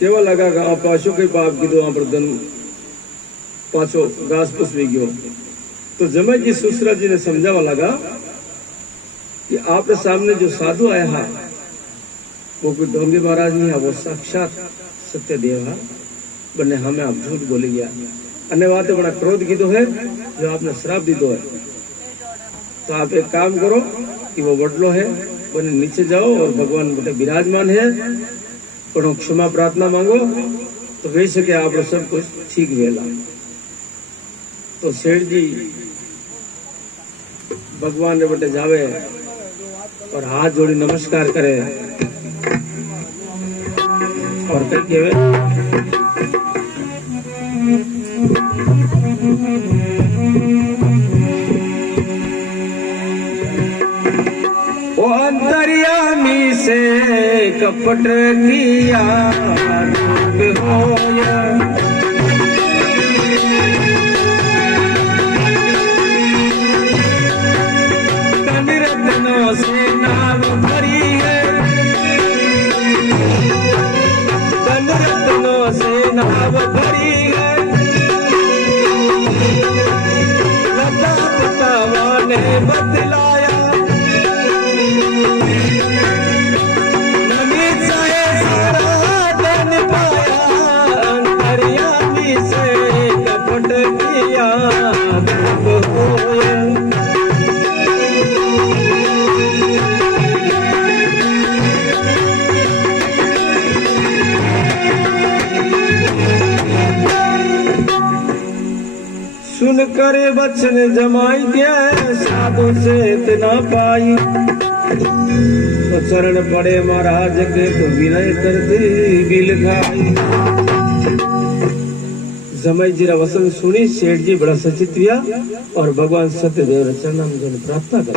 केवल लगा कि आप पाछो के पाप की दो आप धन पाछो घास फूस भी गयो। तो जमाई जी सुसरा जी ने समझावा लगा कि आपके सामने जो साधु आया है वो कोई डोंगे महाराज नहीं है, वो साक्षात सत्यदेव है, बने हमें आप झूठ बोली गया अन्य बात बड़ा क्रोध की तो है जो आपने श्राप दी तो है। तो आप एक काम करो कि वो वडलो है बने नीचे जाओ और भगवान बेटे विराजमान है और क्षमा प्रार्थना मांगो तो वही सके आप सब कुछ ठीक वेला। तो सेठ जी भगवान ने बेटे जावे और हाथ जोड़ी नमस्कार करे और कहे ओ अंतर्यामी से कपट किया होया तन रत्नों से नाव भरी है, तन रत्नों से नाव भरी है, लता पतावा ने बतलाया सुन करे बचन जमाई के साधु से इतना पाई तो चरण पड़े महाराज के तो विनय करते बिल खाई। जमाई जी वसन सुनी सेठ जी बड़ा सचित हुआ और भगवान सत्यदेव चरणों में प्रार्थना कर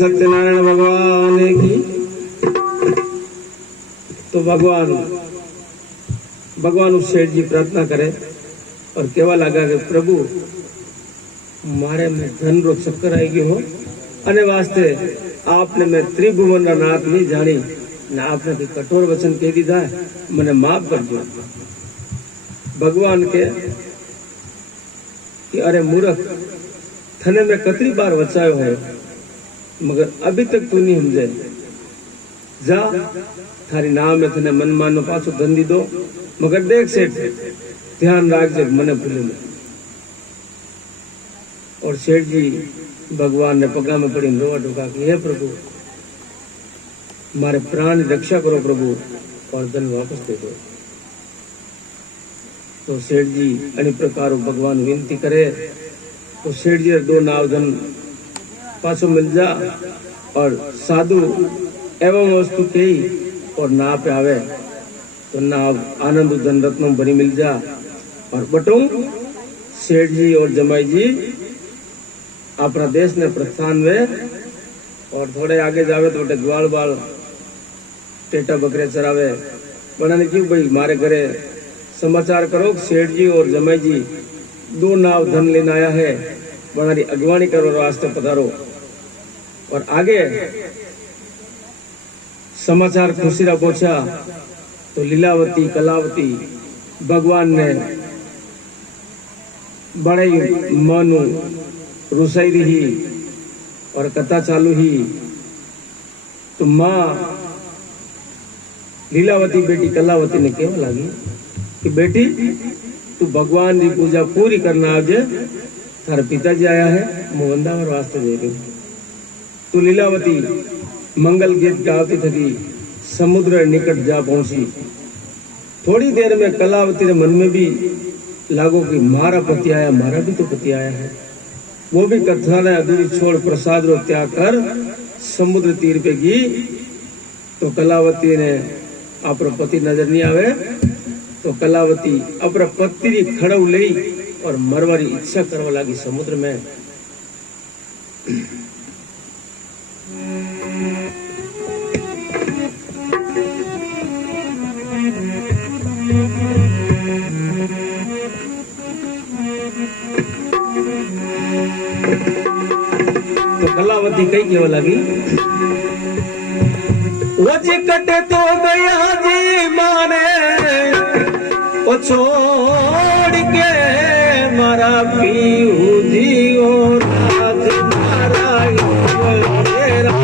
सत्यनारायण भगवान की। तो भगवान उस सेठ जी प्रार्थना करे और केवा लगा कि प्रभु मारे में धन रो चक्कर आई गयो हो अने वास्ते आपने मैं त्रिभुवन रा नाथ नहीं जानी ने आपने कोई कठोर वचन कह दीधा है, मने माफ कर दो। भगवान के कि अरे मूर्ख, थने में कतरी बार वचायो है मगर अभी तक तू नहीं समझे। जा थारी नाम में थने मन मानो पाछो धन दी दो, मगर देख सेठ ध्यान राख जब मने भूले नहीं। और सेठ जी भगवान ने पगा में पड़ी रोवा ढुका कि हे प्रभु मारे प्राण रक्षा करो प्रभु और धन वापस दे दो। तो सेठ जी अनेक प्रकार भगवान विनती करे तो सेठ जी 2 नाव धन पाछो मिल जा और साधु एवं वस्तु कही और ना पे आवे तो नाव आनंद धन रत्नों भरी मिल जा। और बटू सेठ जी और जमाई जी अपना देश ने प्रस्थान में और थोड़े आगे जावे तो ग्वाल बाल टेटा बकरे चरावे। बनाने क्यों भाई मारे घरे समाचार करो सेठ जी और जमाई जी 2 नाव धन लेने आया है, बनारी अगवानी करो रास्ते पधारो। और आगे समाचार खुशीरा पहुंचा तो लीलावती कलावती भगवान ने बड़े मानू रुसाई रही और कथा चालू ही। तो माँ लीलावती बेटी कलावती ने कहने लगी कि बेटी तू भगवान की पूजा पूरी करना आज थारे पिताजी आया है, मैं वृंदावन वास्ते दे रही। तो लीलावती मंगल गीत गाती थकी समुद्र निकट जा पहुंची। थोड़ी देर में कलावती के मन में भी लागो कि मारा पति आया, मारा भी तो पति आया है। वो भी कथा ने अधूरी छोड़ प्रसाद रो त्याग कर समुद्र तीर पे गई। तो कलावती ने अपना पति नजर नहीं आवे तो कलावती अपना पति खड़व ली और मरवारी इच्छा करवा लगी समुद्र में। तो कलावती कई केवा लगी वज कटे तो गया जी माने ओ छोड़ के मारा पीऊ जी और राज मारा तेरा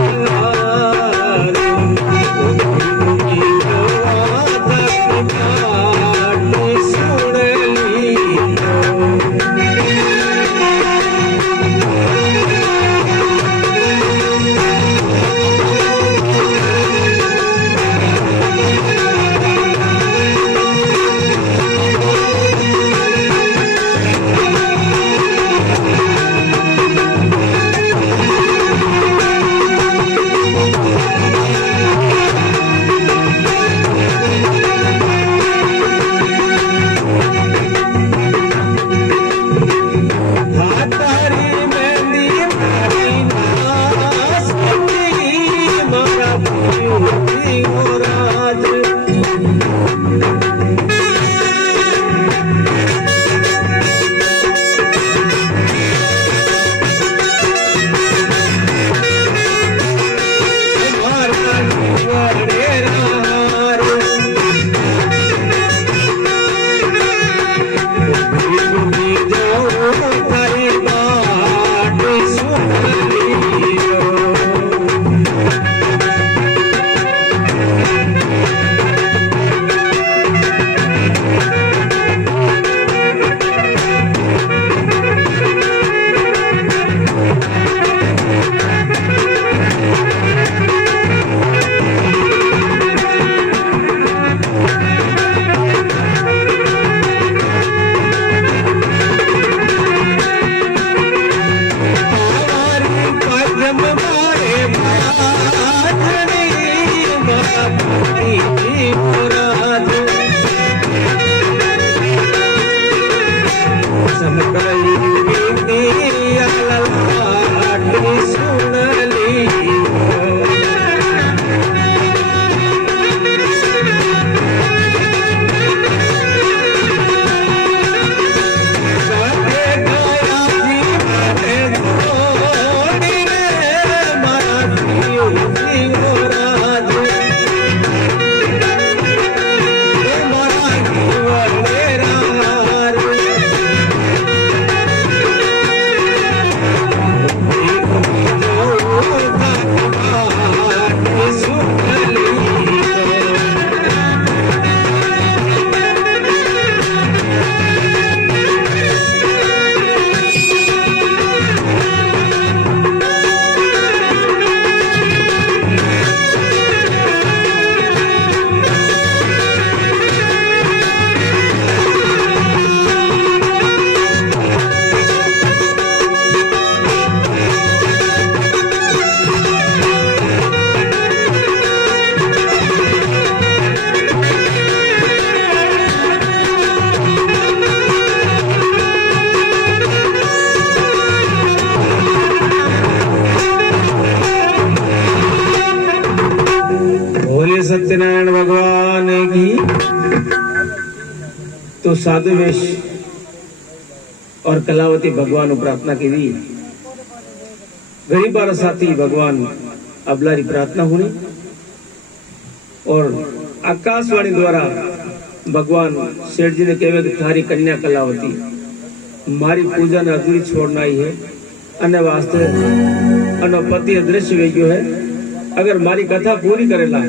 सत्यनारायण भगवान की। तो साधु वेश और कलावती भगवान को प्रार्थना की दी। गरीब बार साथी भगवान अबलारी प्रार्थना हुई और आकाशवाणी द्वारा भगवान सेठ जी ने कहे कि थारी कन्या कलावती मारी पूजा ने अधूरी छोड़ना ही है अन्य वास्ते अनो पति अदृश्य वे गयो है। अगर मारी कथा पूरी करेला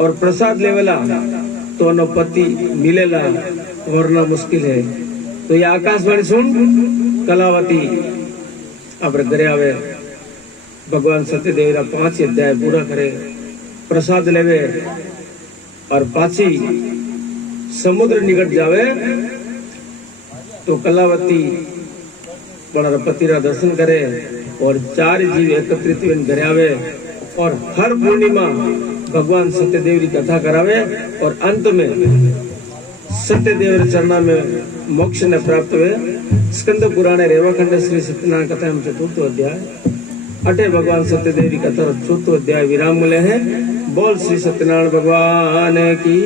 और प्रसाद लेवेला तो अनो पति मिलेला वरना मुश्किल है। तो ये आकाशवाणी सुन कलावती अपने घरे आवे भगवान सत्यदेव 5 अध्याय पूरा करे प्रसाद लेवे और पाछी समुद्र निकट जावे तो कलावती बड़ा पतिरा दर्शन करे और 4 जीव एकत्रित घरे आवे और हर पूर्णिमा भगवान सत्यदेव की कथा करावे और अंत में सत्यदेव चरणा में मोक्ष ने प्राप्त हुए। स्कंद पुराण रेवाखंड श्री सत्यनारायण कथा में 4 अध्याय अटे भगवान सत्यदेव की कथा 4 अध्याय विराम मिले हैं। बोल श्री सत्यनारायण भगवान की।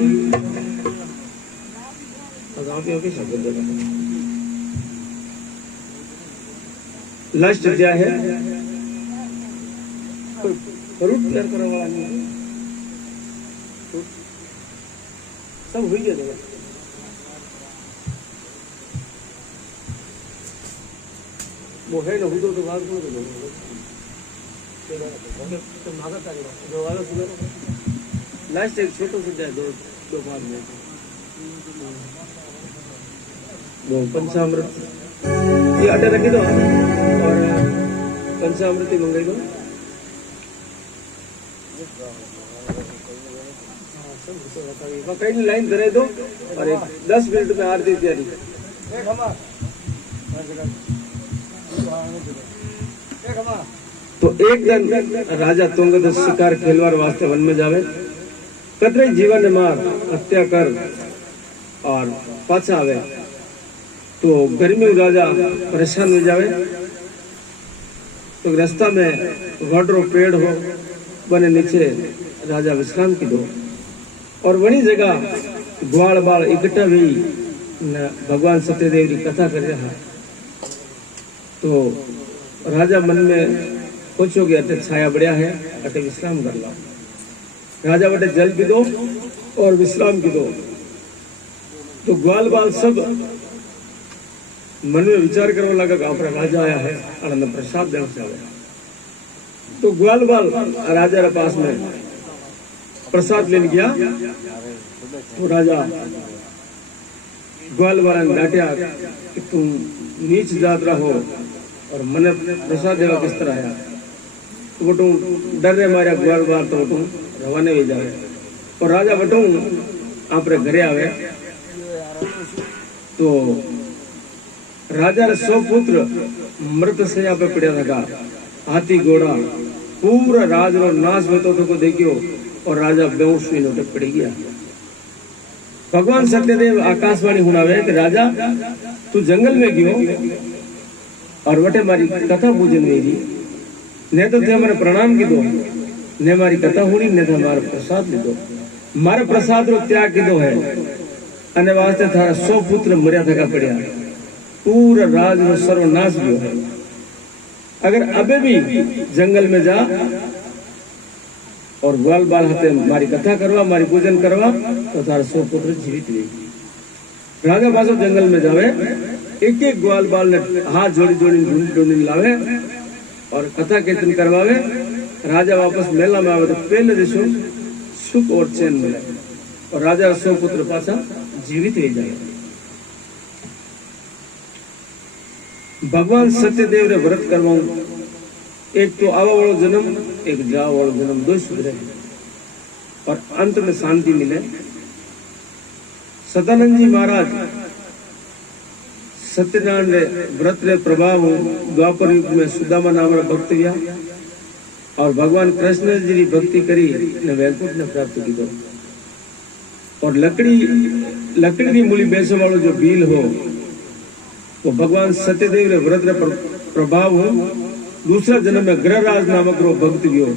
लास्ट अध्याय है रूट क्लियर करो वाला नहीं है सब हुई है वो है ना तो बात को लास्ट एक छोटा सा जाए दो बार में वो पंचामृत ये आटे रखी दो और पंचामृत ही मंगाई दो। कहीं लाइन करे दो और 10 मिनट में आरती तैयारी। तो एक दिन राजा तुंगद शिकार खेलवार वास्ते वन में जावे कतरे जीवन ने मार हत्या कर और पाछा आवे तो गर्मी राजा परेशान हो जावे तो रास्ता में वडरो पेड़ हो बने नीचे राजा विश्राम की दो और वही जगह ग्वाल बाल इकट्ठा हुई भगवान सत्यदेव की कथा कर रहा। तो राजा मन में सोचो कि अटे छाया बढ़िया है अटे विश्राम कर लो। राजा बटे जल पी दो और विश्राम की दो। तो ग्वाल बाल सब मन में विचार करने लगा कि अपना राजा आया है आनंद प्रसाद देव से आया। तो ग्वाल बाल राजा के पास में प्रसाद लेने गया तो राजा ग्वाल बाल ने डांटा कि तुम नीच जात रहो और मन प्रसाद देवा किस तरह आया। तो बटू डर रहे मारा ग्वाल बाल तो बटू रवाने भी जाए और राजा बटू आपरे घरे आवे तो राजा रे 100 पुत्र मृत शैया पे पड़ा लगा। हाथी घोड़ा पूरा राज रो नाश होतो तो देखियो और राजा बेहोश हुई नोटे पड़ गया। भगवान सत्यदेव आकाशवाणी हुनावे कि राजा तू जंगल में गयो और वटे मारी कथा पूजन मेरी ने तो ते मैंने प्रणाम की दो ने मारी कथा हुई ने तो हमारा प्रसाद ली दो मारे प्रसाद रो त्याग की दो है अने वास्ते थारा 100 पुत्र मर्या थका पड़िया पूरा राज रो सर्वनाश गयो है। अगर अबे भी जंगल में जा और ग्वाल बाल हाथे मारी कथा करवा मारी पूजन करवा तो थारा 100 पुत्र जीवित रहेगी। राजा पासो जंगल में जावे एक एक ग्वाल बाल ने हाथ जोड़ी जोड़ी ढूंढी लावे और कथा कीर्तन करवावे। राजा वापस मेला में आवे तो पहले दिशो सुख और चैन मिले और राजा 100 पुत्र पासा जीवित रह जाए। भगवान सत्यदेव रे व्रत करवाऊं एक तो आवा वालो जन्म एक जावा वालो जन्म दो सुधरे और अंत में शांति मिले। सदानंद जी महाराज सत्यनारायण रे व्रत रे प्रभाव द्वापर युग में सुदामा नाम भक्त हुआ और भगवान कृष्ण जी की भक्ति करी ने वैकुंठ ने प्राप्त की दो। और लकड़ी की मूली बेचने वालों जो बील हो तो भगवान सत्यदेव रे व्रत रे प्रभाव हो दूसरा जन्म में ग्रहराज नामक रो भक्त हुआ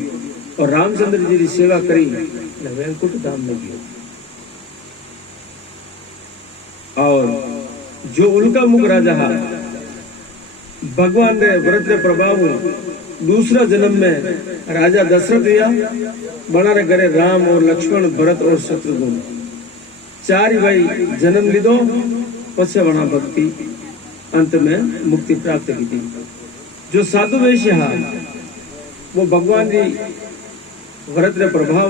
और रामचंद्र जी की सेवा करी ने वैकुंठ धाम में गयो। और जो उनका मुख राजा हा भगवान रे व्रत रे प्रभाव दूसरा जन्म में राजा दशरथ हुआ। बना रे घरे राम और लक्ष्मण भरत और शत्रुघ्न चार भाई जन्म लीधो। पछे वणा भक्ति अंत में मुक्ति प्राप्त की थी। जो साधु वैश्य हा वो भगवान जी व्रत रे प्रभाव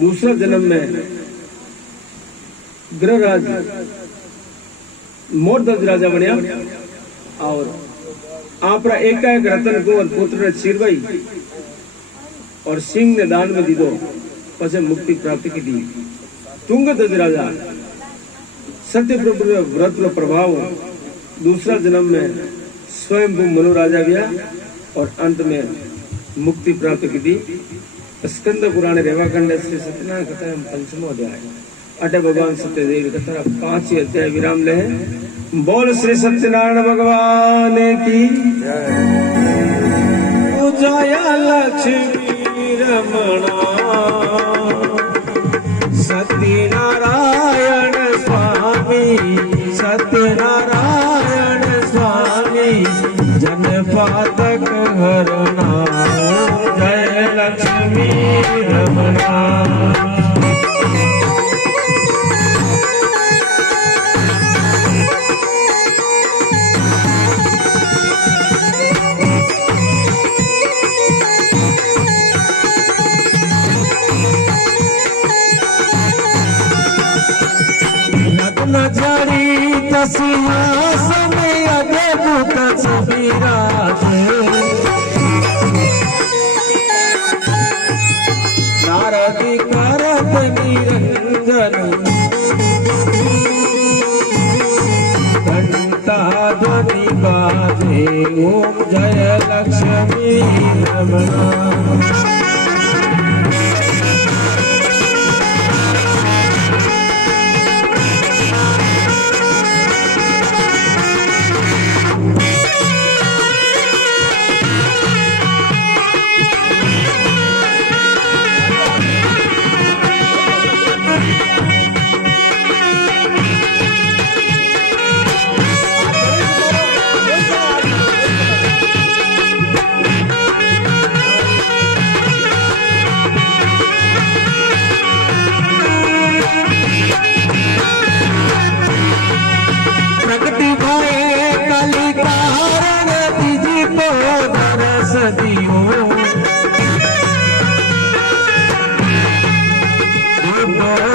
दूसरा जन्म में ग्रहराज मोरध्वज राजा बनया। और आपरा एकाएक रतन को पुत्र चिरवई और सिंह ने दान में दीदो। पछे मुक्ति प्राप्त की दी। तुंगध्वज राजा सत्य प्रभु व्रत रो प्रभाव दूसरा जन्म में स्वयं मनु राजा गया और अंत में मुक्ति प्राप्त की थी। स्कंद पुराण रेवाखंड श्री सत्यनारायण कथा पंचमो अध्याय अटे भगवान सत्यदेव कथा 5 अध्याय विराम ले। बोल श्री सत्यनारायण भगवान की जय। लक्ष्मी रमणा सत्यनारायण स्वामी सत्यनारायण स्वामी जनपातक हरणा जय लक्ष्मी रमणा। सिंहासन अद्भुत विराजे नारद करत निरंजन घंटा ध्वनि बाजे ओम जय लक्ष्मी रमणा।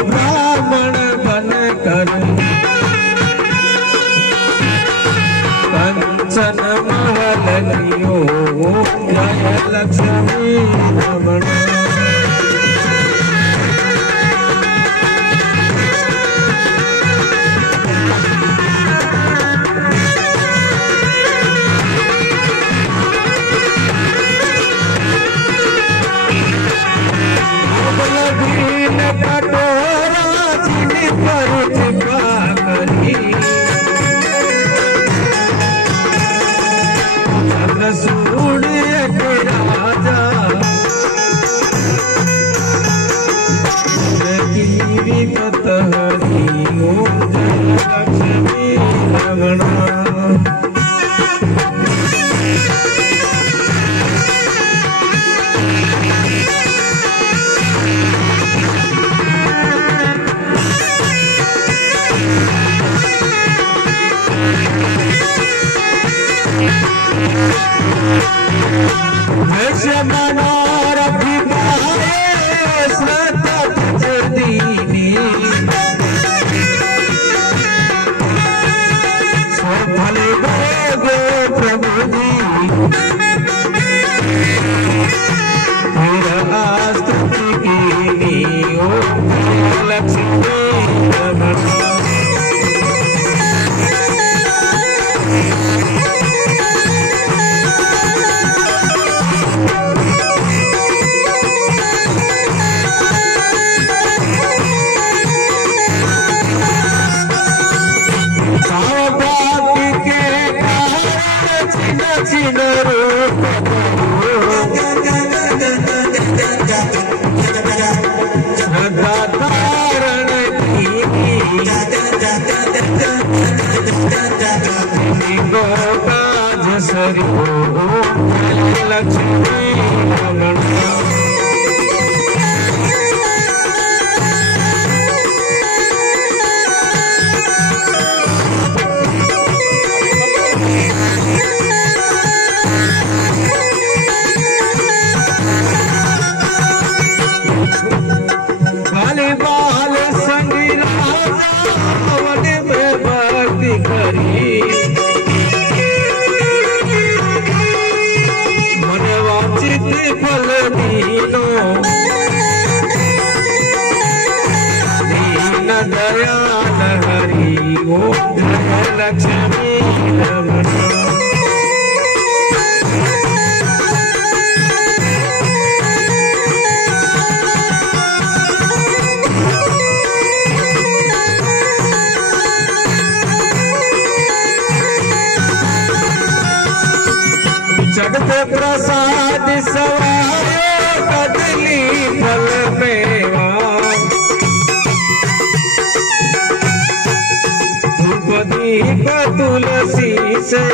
ब्राह्मण बन कर कंचन महल लियो जय लक्ष्मी रमणा। हरि ओम जय लक्ष्मी रमण। बाल संगी रावण में भक्ति करी मन वांछित फल दीनो दीन दयाल हरि ओम जय लक्ष्मी रमण। जगत प्रसाद सवायो कदली फल मेवा धूप दीप तुलसी से